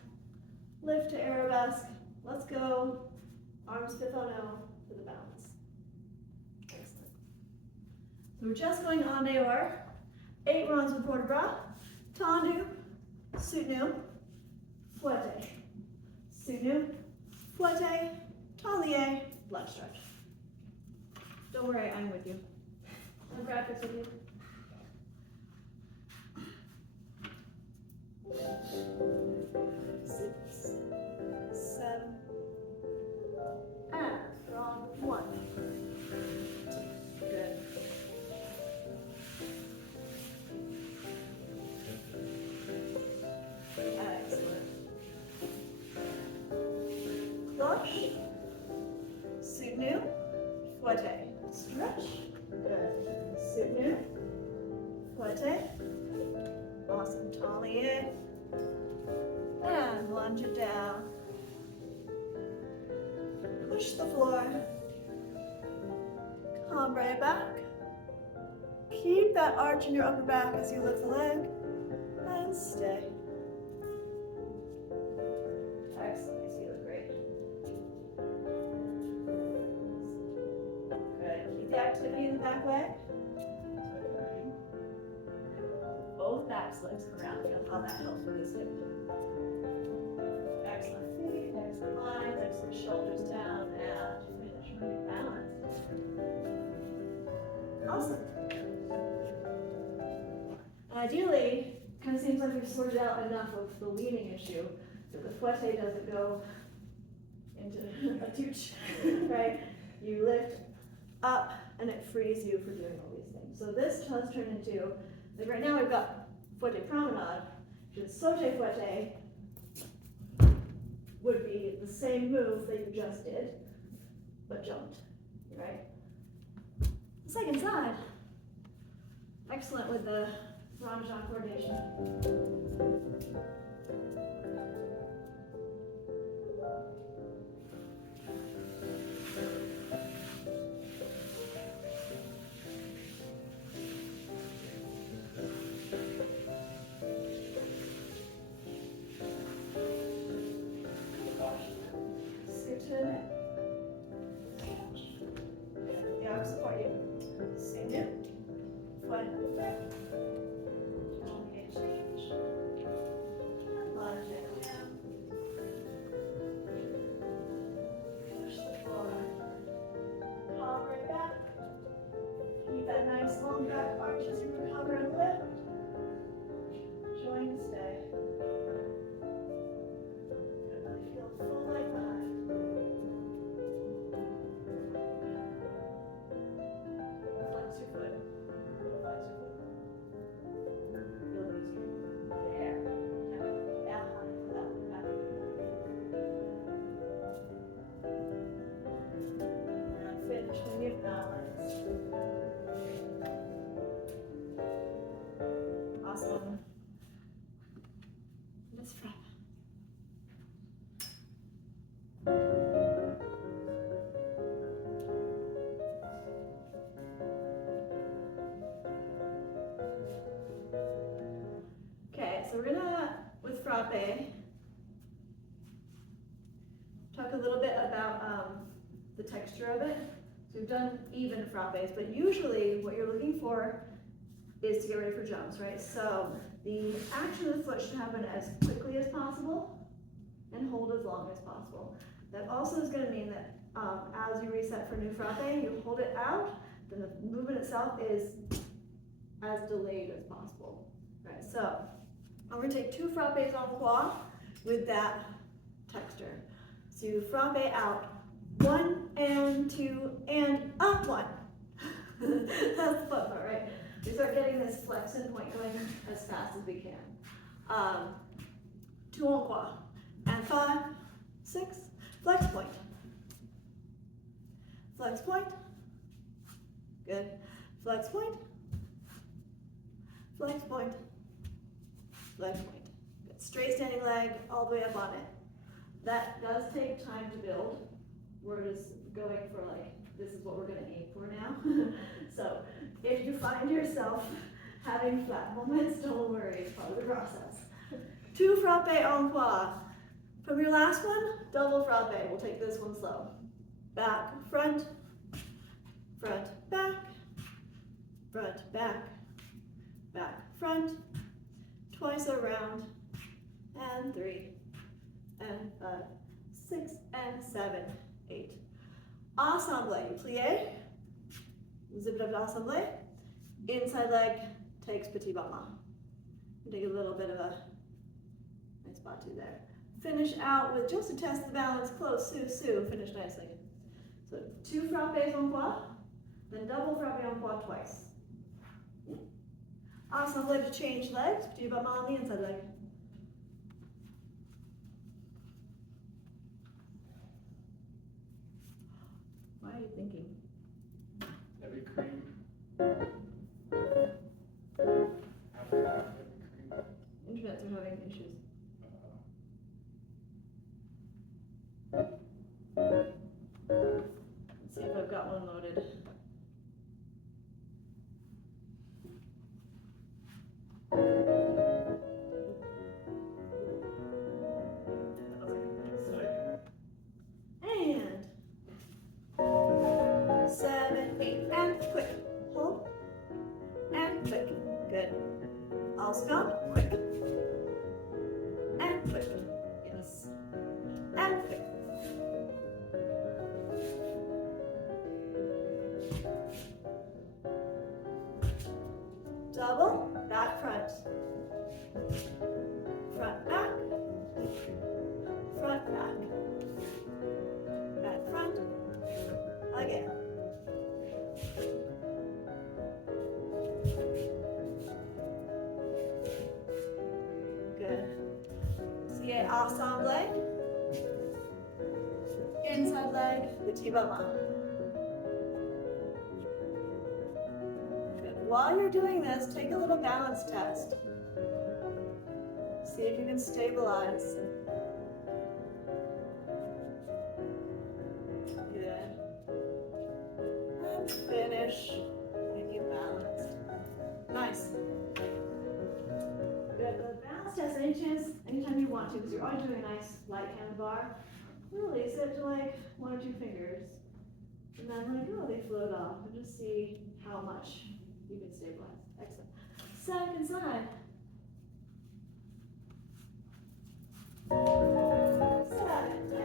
Lift to arabesque. Let's go. Arms fifth on O for the balance. Excellent. So we're just going en dehors. 8 runs with port de bras. Tendu, soutenu, fouette. Soutenu, fouette, taillé, lunge stretch. Don't worry, I'm with you. I'm practice with you. Six, 7, and strong 1. Good. Excellent. Cloche, soutenu, fouette. Stretch. Good. Soutenu, fouette. Awesome. Taillé. And lunge it down. Push the floor. Cambre back. Keep that arch in your upper back as you lift the leg. And stay. Excellent. You look great. Good. Keep the activity in the back leg. Both back legs around. Feel how that helps for this hip. Excellent feet, excellent lines, excellent shoulders down, and finish with balance. Awesome. Ideally, kind of seems like we've sorted out enough of the leaning issue that the fouette doesn't go into a touche, right? You lift up and it frees you for doing all these things. So this has turned into, like right now we've got fouette promenade, which is sauté fouette, would be the same move that you just did, but jumped, right? The second side, excellent with the Ramjan coordination. Skip to the neck. Yeah, I'll support you. Stand in. Foot. Elongate change. And lunge it down. Push the forward. Hover it back. Keep that nice long back arch as you recover and lift. Join and stay. Really feel full leg behind. Flex your foot. Flex your foot. Feel those there. Yeah. Behind that. Back. And finish when you have balance. Awesome. Let's wrap. Okay, so we're gonna, with frappe, talk a little bit about the texture of it. So we've done even frappes, but usually what you're looking for is to get ready for jumps, right? So the action of the foot should happen as quickly as possible and hold as long as possible. That also is gonna mean that as you reset for new frappe, you hold it out, then the movement itself is as delayed as possible, right? So I'm gonna take 2 frappes en croix with that texture. So you frappe out, 1 and 2 and up 1. That's the fun part, right? We start getting this flexion point going as fast as we can. 2 en croix, and 5, 6, flex point. Flex point, good. Flex point, flex point, flex point. Good. Straight standing leg all the way up on it. That does take time to build. We're just going for like, this is what we're gonna aim for now. So if you find yourself having flat moments, don't worry, it's part of the process. 2 frappe en croix. From your last one, double frappe. We'll take this one slow. Back, front, front, back, front, back, back, front, twice around, and 3, and 5, 6, and 7, 8. Ensemble, plie, zip it up to ensemble, inside leg takes petit battement. You take a little bit of a nice batu there. Finish out with just to test the balance, close, sous, finish nicely. So 2 frappes en croix, then double frappe en croix twice. Ensemble to change legs, petit battement on the inside leg. Why are you thinking? Heavy cream. Heavy cream. Internets are having issues. Let's see if I've got one loaded. And 7, 8, and quick. Hold. And quick. Good. Also gone. Quick. And quick. Yes. And quick. Again. Good. Plie ensemble. Inside leg, petit baba. Good. While you're doing this, take a little balance test. See if you can stabilize. Good. And finish. Make it balanced. Nice. Good. The balance test, anytime you want to, because you're always doing a nice light handlebar, release it to like 1 or 2 fingers. And then let go, they float off. And just see how much you can stabilize. Excellent. Second side. Seven, 10.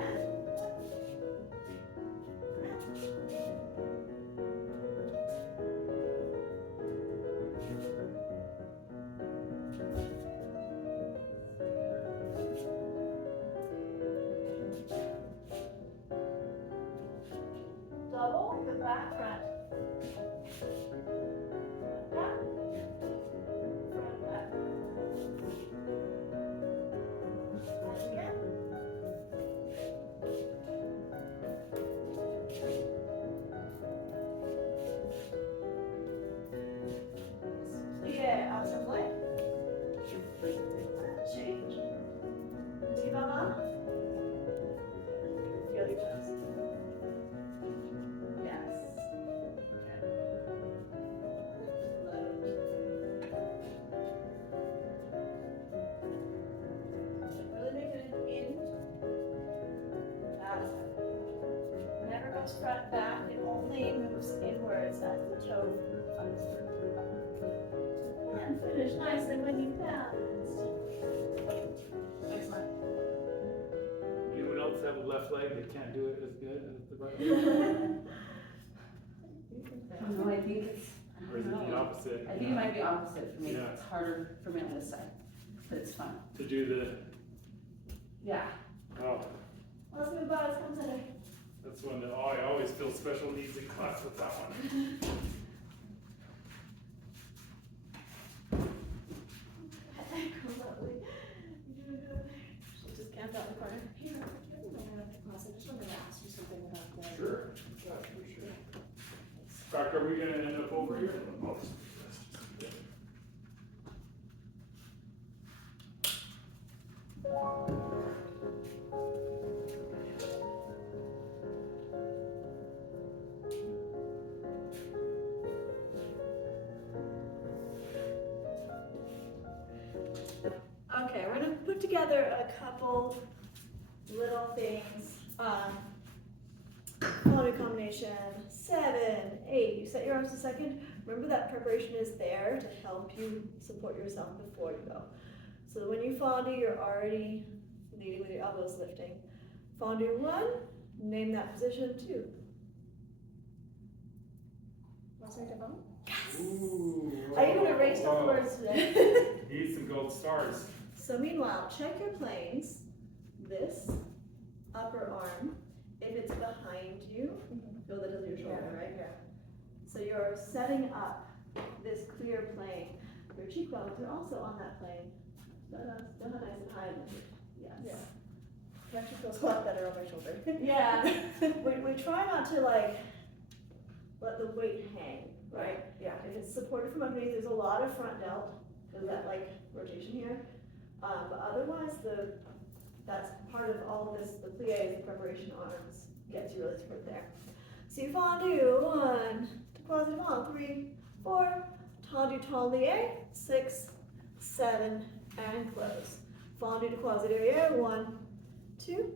Double the back front. Front back. Front back. And again. Plie ensemble. Change. Petit baba. Feel your toes. Yes. Really make it in. That's it. Never goes front back, it only moves inwards as the toe comes through. And finish nicely when you balance. Excellent. Anyone else have a left leg that can't do it as good as the right leg? I don't know, I think it's, I Or is it don't the know. opposite? I think it might be opposite for me. Yeah. It's harder for me on this side, but it's fun. To do the, Yeah. oh, Let's move on, let's come center. that's one that, oh, I always feel special needs in class with that one. Lovely. You're doing good. She just camped out in the corner. Here, I just wanted to ask you something about that. Sure, yeah, for sure. In fact, are we gonna end up over here? Oh, let's just do that. Okay, we're gonna put together a couple little things. Follow combination 7, 8. You set your arms a second. Remember that preparation is there to help you support yourself before you go. So when you fondue, you're already leading with your elbows lifting. Fondue 1, name that position 2. Yes! Ooh. I even erased all the whoa. words today. Need some gold stars. So meanwhile, check your planes. This upper arm, if it's behind you, feel that is your shoulder, right? Yeah. So you're setting up this clear plane. Your cheekbones are also on that plane. Still nice and high. Yes. Yeah. It actually feels a lot better on my shoulder. Yeah. we try not to like let the weight hang, right? Yeah. If it's supported from underneath, there's a lot of front delt because that like rotation here. But otherwise, that's part of all of this. The plie, the preparation arms, gets you really support there. So you fondue 1, croisé devant 3, 4, tendu tendu 6, 7, and close. Fondue to croisé derrière 1, 2.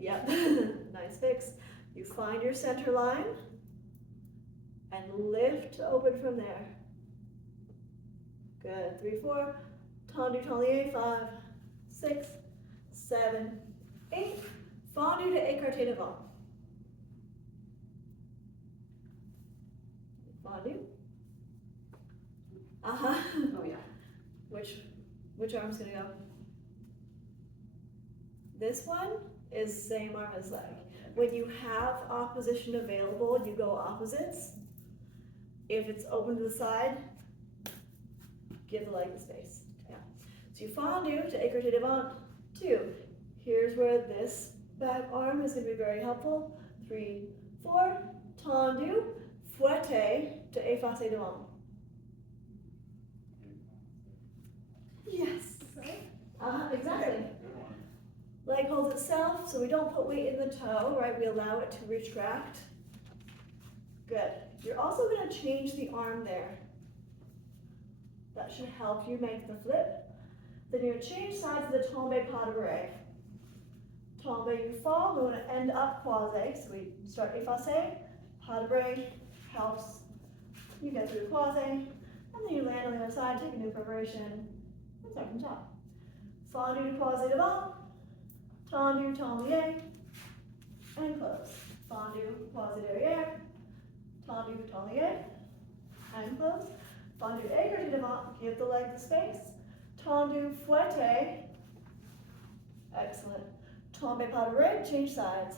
Yep, nice fix. You find your center line and lift open from there. Good. 3, 4. Tendu tendu 5, 6, 7, 8. Fondue to écarté devant. Fondue. Uh-huh. Oh, yeah. Which arm's gonna go? This one is same arm as leg. when you have opposition available, you go opposites. If it's open to the side, give the leg the space. Yeah. So you fondu to écarté devant, 2. Here's where this back arm is going to be very helpful. 3, 4, tendu, fouetté to effacé devant. Yes. Exactly. Good one. Leg holds itself, so we don't put weight in the toe, right? We allow it to retract. Good. You're also going to change the arm there. That should help you make the flip. Then you're going to change sides of the tombe pas de bourrée. Tombe, you fall, we want to end up croisé, so we start effacé, pas de bourrée, helps you get through croisé, and then you land on the other side, take a new preparation, and start from top. Fondu to croisé devant, tendu, tendu, and close. Fondu, croisé derrière, tendu, tendu, and close. Fondu écarté devant, give the leg the space. Tendu, fouetté, excellent. Tombe pas de bourrée, change sides.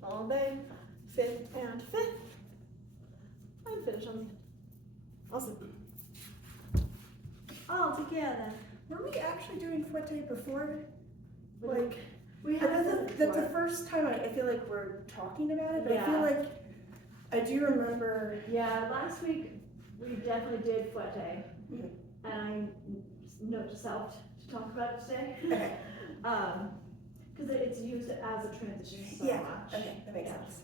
Tombe, 5th and 5th, and finish on the end. Awesome. All together. Were we actually doing fouetté before? Like, we I have know this that's the first time I feel like we're talking about it, but I Yeah. feel like I do remember. Yeah, last week we definitely did fouetté, Mhm. and I note to self to talk about it today. Okay. Because it's used as a transition so Yeah. much. Okay, that makes Yeah. sense.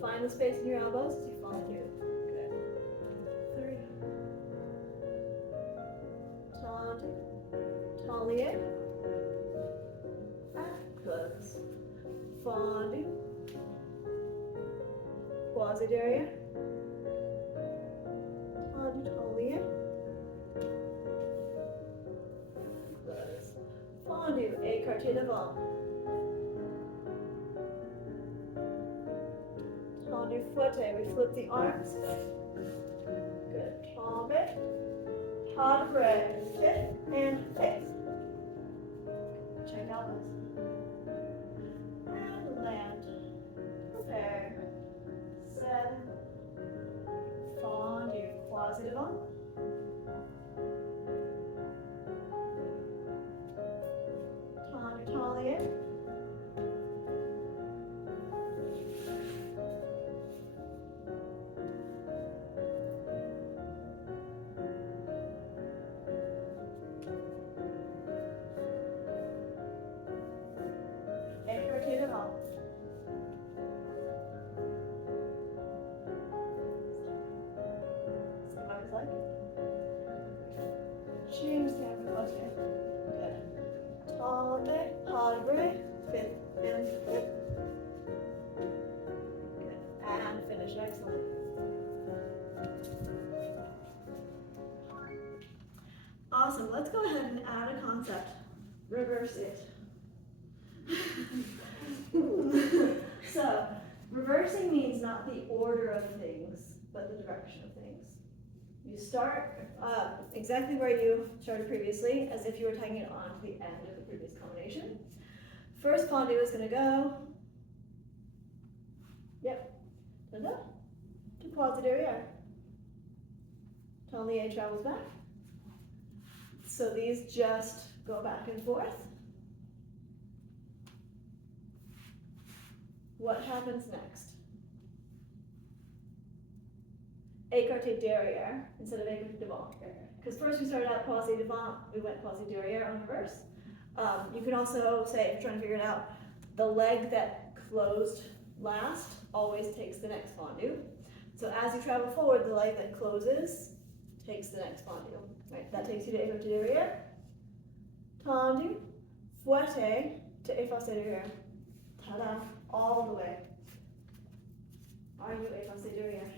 Find the space in your elbows as you fall through. Good. 3. Tendu. Tendu. And close. Fondu. Croisé derrière. Tendu, tendu. Close. Fondu, écarté devant. Tendu, fouetté. We flip the arms. Good. Tombe. Pas de bourrée. 5th and 5th. Check out this. And land. Prepare. Set. Fondu. Croisé devant. Tendu, tendu. Écarté devant. Step by side. Change the angle. Okay. Good. Tombe, pas de bourrée. 5th and 5th. Good. And finish. Excellent. Awesome. Let's go ahead and add a concept. Reverse it. So, reversing means not the order of things, but the direction of things. You start exactly where you started previously, as if you were tagging it on to the end of the previous combination. First fondu is going to go, da-da, to croisé derrière. Tendu travels back. So these just go back and forth. What happens next? Écarté derrière instead of écarté devant. Because first we started out croisé devant, we went croisé derrière on reverse. You can also say, if you're trying to figure it out, the leg that closed last always takes the next fondu. So as you travel forward, the leg that closes takes the next fondu. Right? That takes you to écarté derrière. Tendu, fouetté to effacé derrière. Ta-da! All the way. Are you effacé derrière?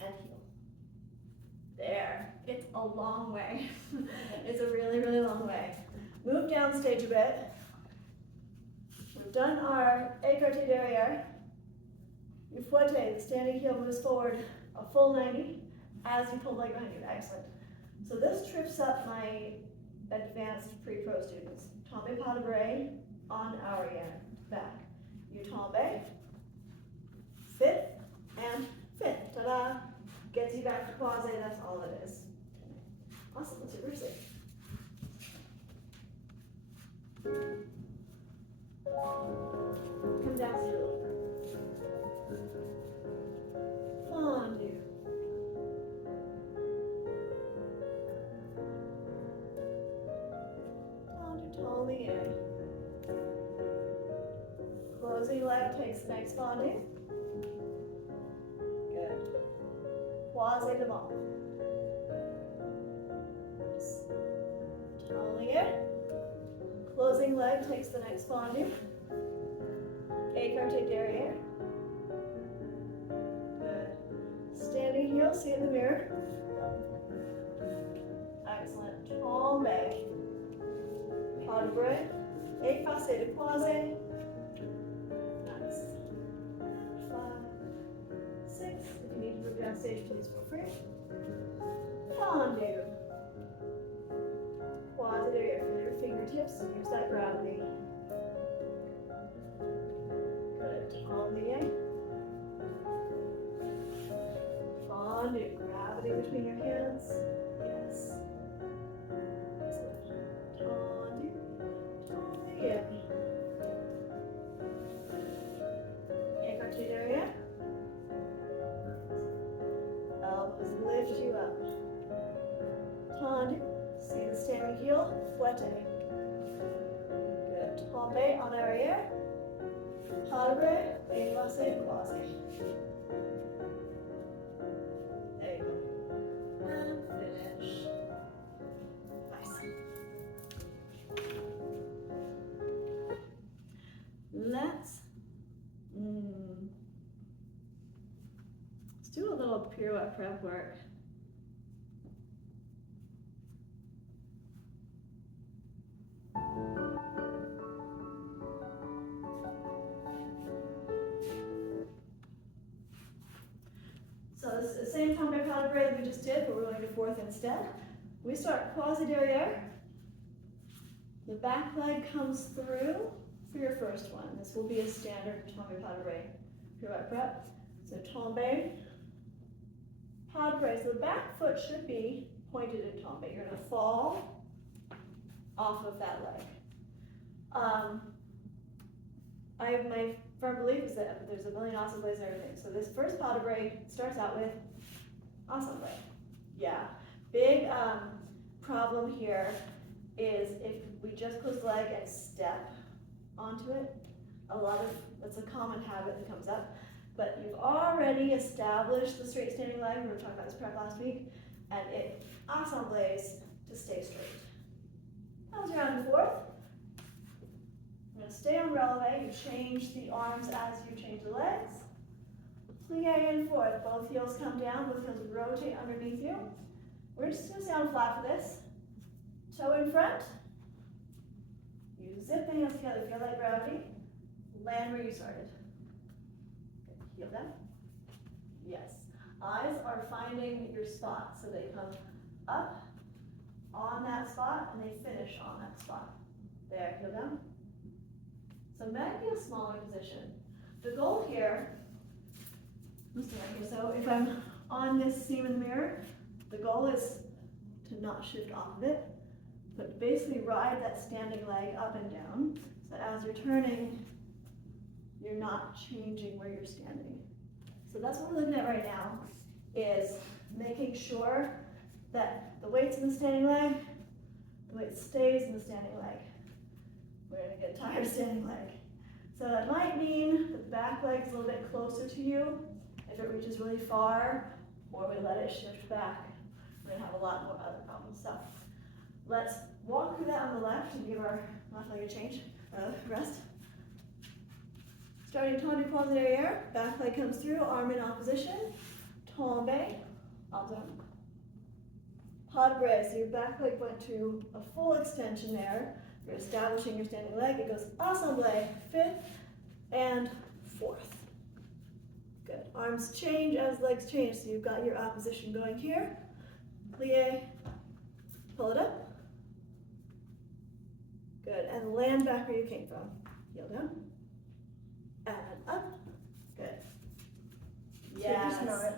And heel. There. It's a long way. It's a really, really long way. Move down stage a bit. We've done our écarté derrière. You fouetté, the standing heel moves forward a full 90 as you pull leg behind you. Excellent. So this trips up my advanced pre-pro students. Tombe pas de bras on arrière, back. You tombe, fit, and fit. Ta-da! Gets you back to croisé, that's all it is. Awesome, let's reverse it. Come down, sit a little bit. Fondue. Fondue, tailleur. Closing leg takes the next fondue. Good. Croisé devant. Nice. Tailleur. Closing leg takes the next fondue. Écarté derrière. Good. Standing heel, see in the mirror. Excellent. Tombe. Pas de bras. Effacé de croisé. Nice. 5, 6. If you need to move down stage, please feel free. Fondue. Croisé derrière. Feel your fingertips. Use that gravity. Good. Tailleur. Fondue. Gravity between your hands. Yes. Excellent. Fondue. Tailleur. Écarté derrière. Elbows lift you up. Tendu. See the standing heel. Fouette. Good. Tombe en arrière. Pas de bras. Effacé, croisé. There you go. And finish. Nice. Let's do a little pirouette prep work. So this is the same tombe pas de bras that we just did, but we're going to fourth instead. We start croisé derrière. The back leg comes through for your first one. This will be a standard tombe pas de bras pirouette prep. So tombe, pas de bras. So the back foot should be pointed at tombe. You're going to fall off of that leg. My firm belief is that there's a million ensembles and everything. So this first pas de bras starts out with ensemble. Yeah. Big problem here is if we just close the leg and step onto it. That's a common habit that comes up. But you've already established the straight standing leg. We were talking about this prep last week. And it ensembles to stay straight. Comes around and forth. I'm going to stay on releve. You change the arms as you change the legs. Plie and forth. Both heels come down. Both heels rotate underneath you. We're just going to stay on flat for this. Toe in front. You zip the hands together. Feel that gravity. Land where you started. Heel down. Yes. Eyes are finding your spot. So they come up on that spot and they finish on that spot. There, heel down. So might be a smaller position. The goal here, so if I'm on this seam in the mirror, the goal is to not shift off of it, but basically ride that standing leg up and down. So as you're turning, you're not changing where you're standing. So that's what we're looking at right now, is making sure that the weight's in the standing leg, the weight stays in the standing leg. We're gonna get tired of standing leg. So that might mean that the back leg's a little bit closer to you if it reaches really far, or we let it shift back. We're gonna have a lot more other problems. So let's walk through that on the left and give our left leg a change, rest. Starting tombe croisé derrière, back leg comes through, arm in opposition, tombe, pas de bras. So your back leg went to a full extension there. You're establishing your standing leg. It goes ensemble, fifth and fourth. Good. Arms change as legs change. So you've got your opposition going here. Plie, pull it up. Good. And land back where you came from. Heel down. And up. Good. So Yes. just not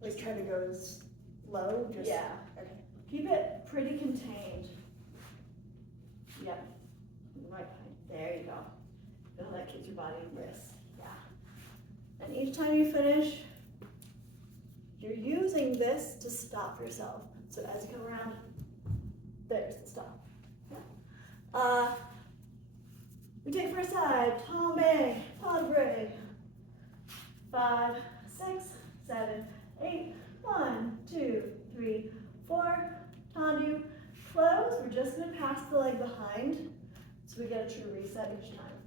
like trying to go as low, just Yeah. okay. Keep it pretty contained. Yep. Right behind. There you go. And that keeps your body in wrist. Yeah. And each time you finish, you're using this to stop yourself. So as you come around, there's the stop. Yeah. We take for a side. Tombe, padre. 5, 6, 7, 8. 1, 2, 3, 4. Tendu. Close. We're just going to pass the leg behind so we get a true reset each time.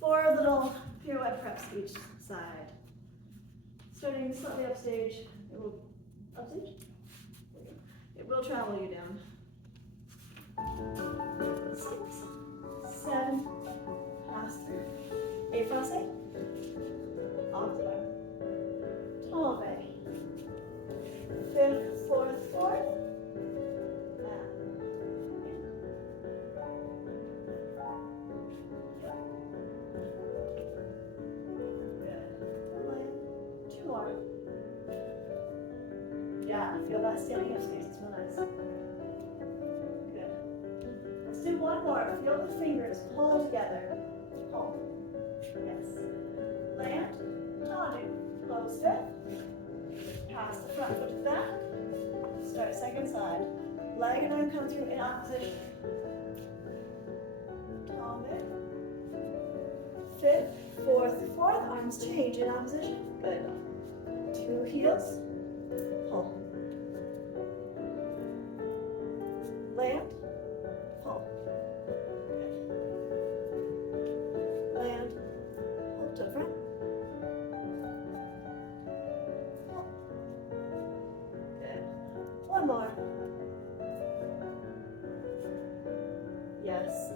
4 little pirouette preps each side. Starting slightly upstage. It will upstage. It will travel you down. 6, 7. Pass through. 8 frasse. Opposite arm. Tombe. 5th, 4th, 4th. Two more. Yeah, feel that standing up space. It's real nice. Good. Let's do one more. Feel the fingers pull together. Pull. Yes. Land. Tendu. Close fifth. Pass the front foot to the back. Start second side. Leg and arm come through in opposition. Tombe. 5th, 4th, 4th. Arms change in opposition. Good. 2 heels. Pull. Land. Pull. Good. Land. Pull to the front. Pull. Good. One more. Yes.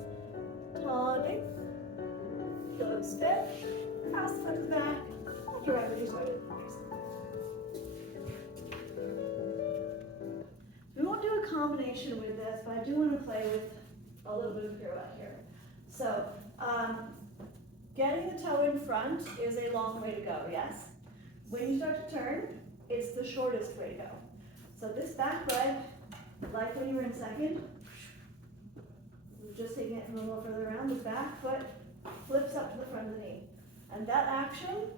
Tendu. Close fifth. Pass the foot to the back. You're right where you started. We won't do a combination with this, but I do want to play with a little bit of pirouette here. So, getting the toe in front is a long way to go, yes? When you start to turn, it's the shortest way to go. So this back leg, like when you were in second, just taking it a little further around, the back foot flips up to the front of the knee. And that action,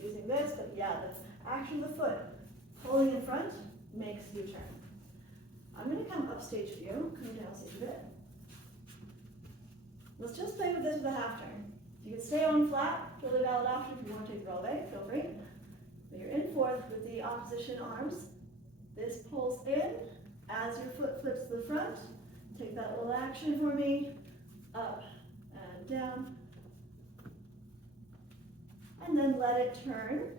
using this, but yeah, the action of the foot pulling in front makes you turn. I'm going to come upstage view, come down stage a bit. Let's just play with this with a half turn. You can stay on flat, really valid option if you want to take the releve, feel free. But you're in fourth with the opposition arms. This pulls in as your foot flips to the front. Take that little action for me, up and down. And then let it turn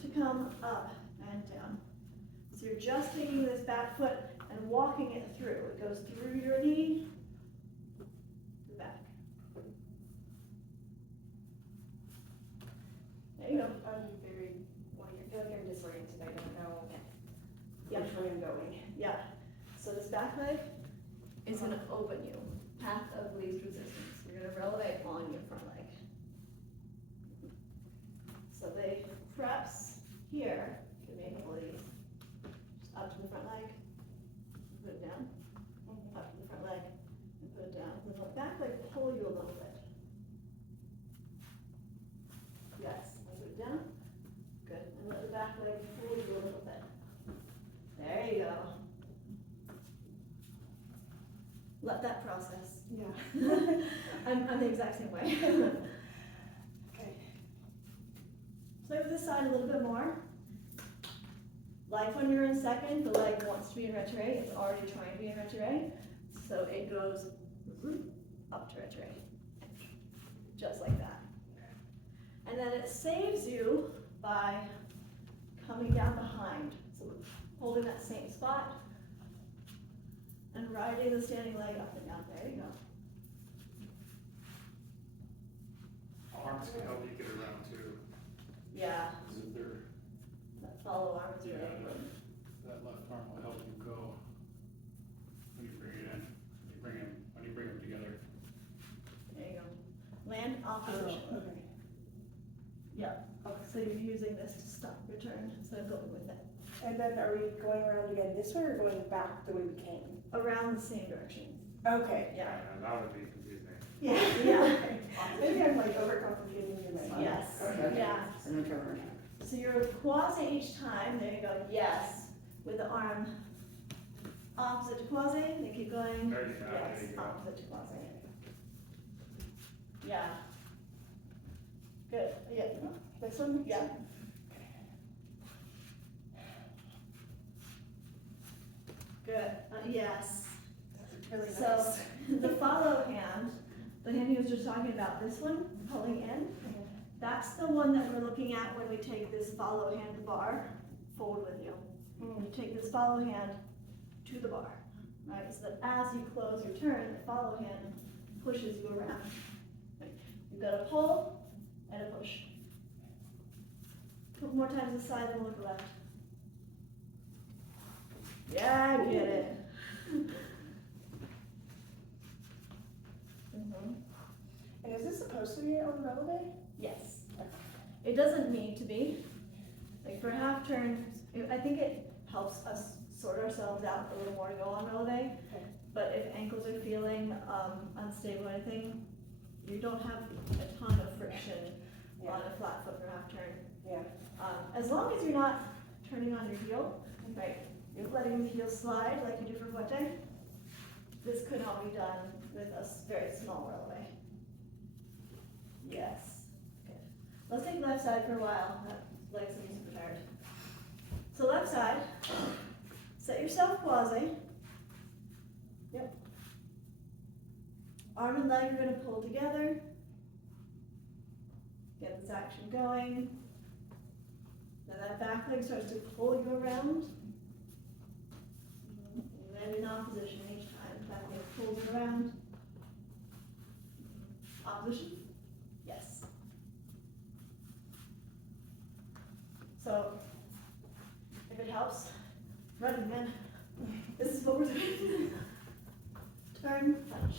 to come up and down. So you're just taking this back foot and walking it through. It goes through your knee, the back. There you go. I'm very, I feel like I'm disoriented. I don't know Yeah. which way I'm going. Yeah. So this back leg is going to open you. Path of least resistance. You're going to releve on your front leg. So the preps here, you can make a couple of these. Just up to the front leg, put it down. Up to the front leg, and put it down. Then let the back leg pull you a little bit. Yes, and put it down. Good. And let the back leg pull you a little bit. There you go. Let that process. Yeah. I'm the exact same way. Okay. Play with this side a little bit more. Like when you're in second, the leg wants to be in retiré. It's already trying to be in retiré. So it goes up to retiré. Just like that. And then it saves you by coming down behind. So holding that same spot and riding the standing leg up and down. There you go. Arms can help you get around too. Yeah, Is it there? that follow arm is really Yeah. important. That left arm will help you go when you bring it in, when you bring them together. There you go. Land off position. okay. Yeah, so you're using this to stop your turn instead of going with it. And then are we going around again this way or going back the way we came? Around the same direction. Okay. Yeah. That would be confusing. Yeah. Maybe I'm like overcomplicating your mind. Yes, Okay. yeah. So no trouble. So you're quasi each time, there you go, yes, with the arm opposite to quasi, then keep going, There you go, there yes, you go. opposite to quasi. Yeah. Good, yeah, This one? yeah. Good, yes. Really So, nice. the follow hand, the hand he was just talking about, this one, pulling in, that's the one that we're looking at when we take this follow hand bar forward with you. You take this follow hand to the bar, right? So that as you close your turn, the follow hand pushes you around. Right? You've got a pull and a push. A couple more times this side, then we'll look left. Yeah, I get it. And is this supposed to be on releve? Yes. It doesn't need to be. Like for half turn, I think it helps us sort ourselves out a little more to go on releve. But if ankles are feeling unstable or anything, you don't have a ton of friction on a flat foot for half turn. Yeah. As long as you're not turning on your heel, right? You're letting the heel slide like you do for boite. This could all be done with a very small releve. Yes. Good. Let's take left side for a while. That legs are super tired. So left side, set yourself quasi. Yep. Arm and leg are going to pull together. Get this action going. Then that back leg starts to pull you around. And then in opposition each time. Back leg pulls you around. Opposition. Yes. So, if it helps, running men, this is what we're doing. Turn, punch.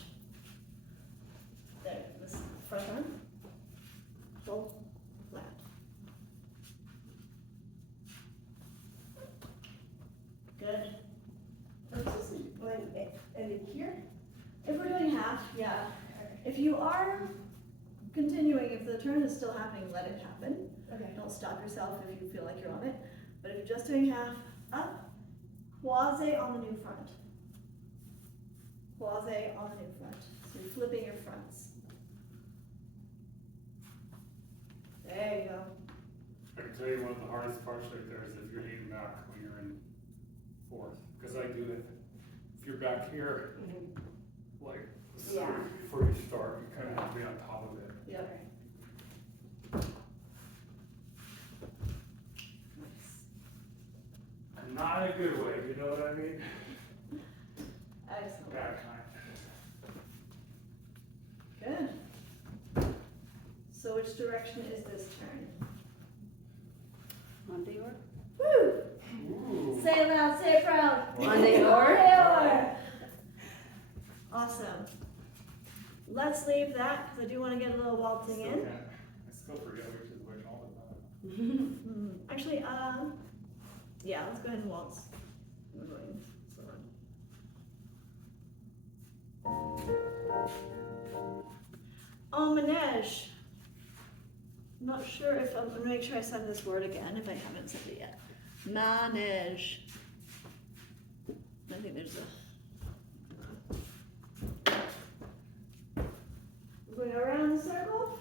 There, this front arm. Pull, flat. Good. Or is this when it ended here? If we're doing half, yeah. If you are continuing, if the turn is still happening, let it happen. Okay. Don't stop yourself if you feel like you're on it. But if you're just doing half, up, quasi on the new front. Quasi on the new front. So you're flipping your fronts. There you go. I can tell you one of the hardest parts right there is if you're leaning back when you're in fourth, because I do it. If you're back here, like, Yeah. before you start, you kind of have to be on top of it. Yep. Not in a good way, you know what I mean? Excellent. Bad kind. Good. So which direction is this turn? Monte or? Woo! Ooh. Say it loud, say it proud. Monte or? Monte or. Awesome. Let's leave that because I do want to get a little waltzing in. I still forget which is which all the time. Actually, yeah, let's go ahead and waltz. We're going slow. Manège. I'm not sure if I'm gonna make sure I said this word again if I haven't said it yet. Manège. I think there's a. We're going around the circle.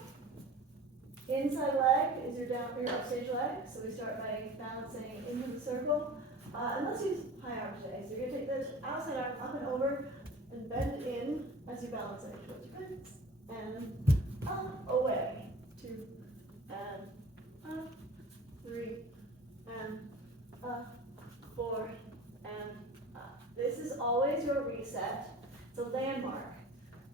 Inside leg is your upstage leg. So we start by balancing into the circle. And let's use high arm today. So you're gonna take the outside arm up and over and bend in as you balance it towards your hips. And up, away. 2, and up, 3, and up, 4, and up. This is always your reset. It's a landmark.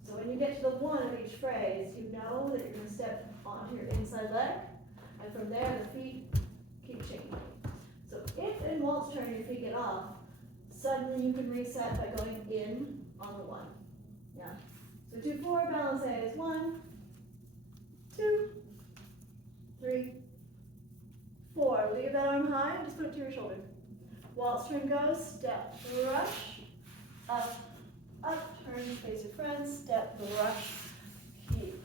So when you get to the 1 of each phrase, you know that you're going to step onto your inside leg, And from there, the feet keep changing. So if in waltz turn your feet get off, suddenly you can reset by going in on the 1. Yeah. So 2, 4, balance is 1, 2, 3, 4. Leave that arm high and just put it to your shoulder. Waltz turn goes, step, brush, up, up, turn, face your friend, step, brush, keep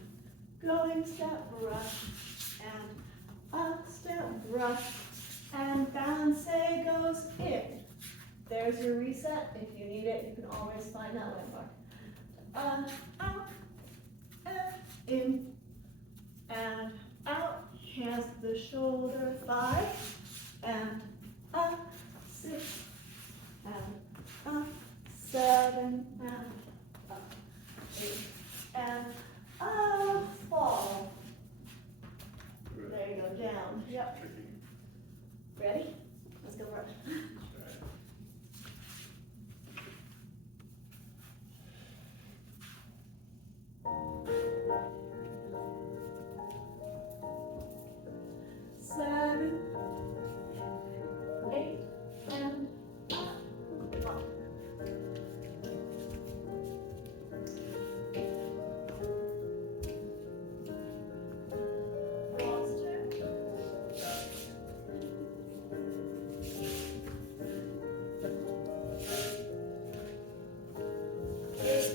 going, step, brush, and up, step, brush, and balance goes in. There's your reset. If you need it, you can always find that landmark. Out, in, and out. Hands to the shoulder, 5, and up, 6, and up, 7, and up, 8, and up, fall. There you go, down. Yep. Tricky. Ready? Let's go for it. Okay. 7, 8, and up. 1. Waltz 2. 8,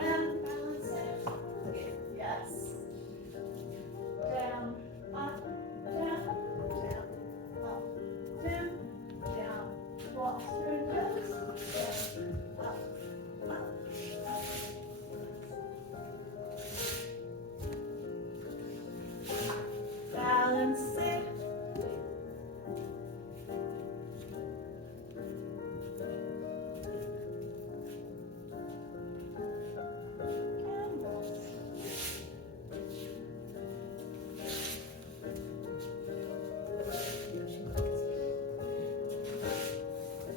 and balance it. Yes. Down, up, down, down, up, down, down. Waltz turn goes, down, up, up, up. Balance it. And rest.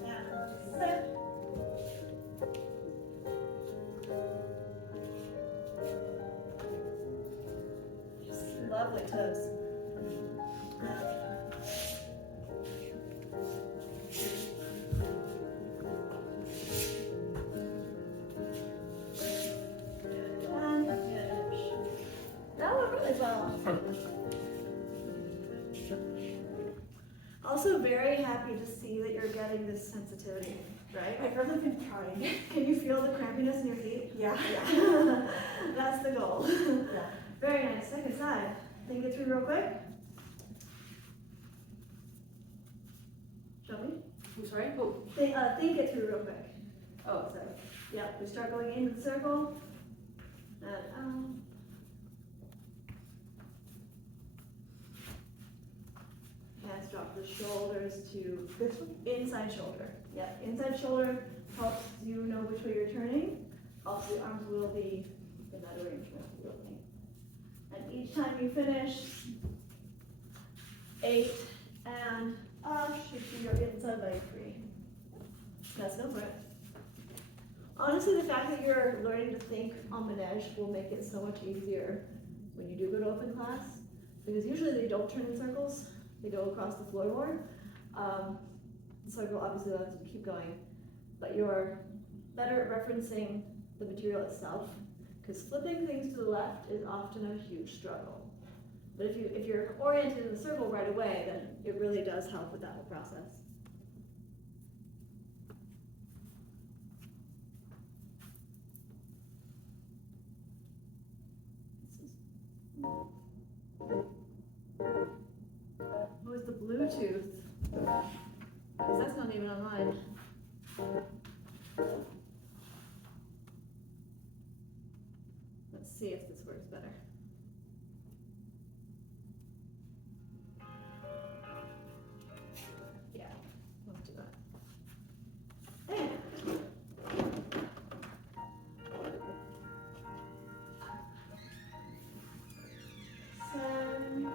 Balance it. Lovely toes. And finish. That went really well. Also very happy to see that you're getting this sensitivity, right? I've really been trying. Can you feel the crampiness in your feet? Yeah. Yeah. That's the goal. Yeah. Very nice. Second side. Think it through real quick. Show me. I'm sorry? Oh, Think it through real quick. oh, So, yeah, we start going into the circle. And hands drop the shoulders to This one? inside shoulder. Yeah, inside shoulder helps you know which way you're turning. Also, the arms will be in that arrangement. And each time you finish, 8 and up, should be your inside leg free. Let's go for it. Honestly, the fact that you're learning to think en manège will make it so much easier when you do go to open class, because usually they don't turn in circles, they go across the floor more. The circle obviously allows you to keep going, but you're better at referencing the material itself, because flipping things to the left is often a huge struggle. But if you're oriented in the circle right away, then it really does help with that whole process. What was the Bluetooth? Because that's not even online. Let's see if this works better. Yeah, let's do that. And seven.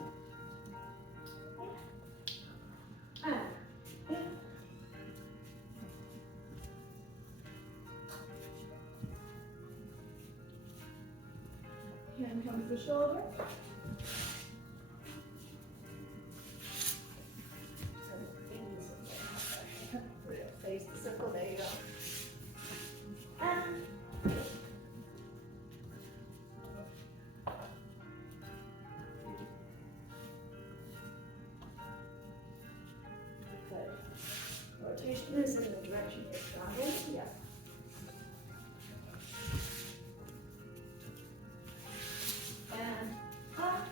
Hand comes the shoulder. rotation is in the direction you're strongest. Yeah. And up.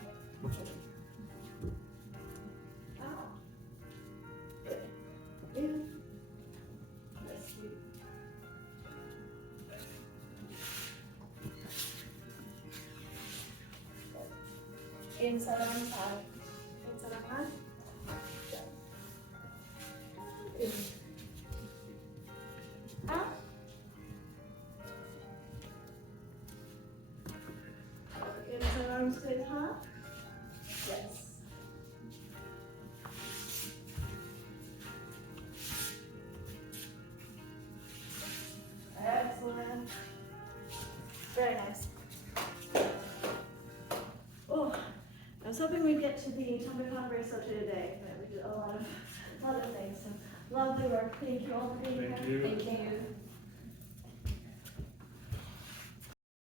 Out. Good. In. Let's see. Inside arm side. Inside arm high. In. Out. Inside arm stays high. Yes. Excellent. Very nice. Oh, I was hoping we'd get to the tummy converse today, but we did a lot of things. So lovely work. Thank you all for being here. Thank you. Thank you.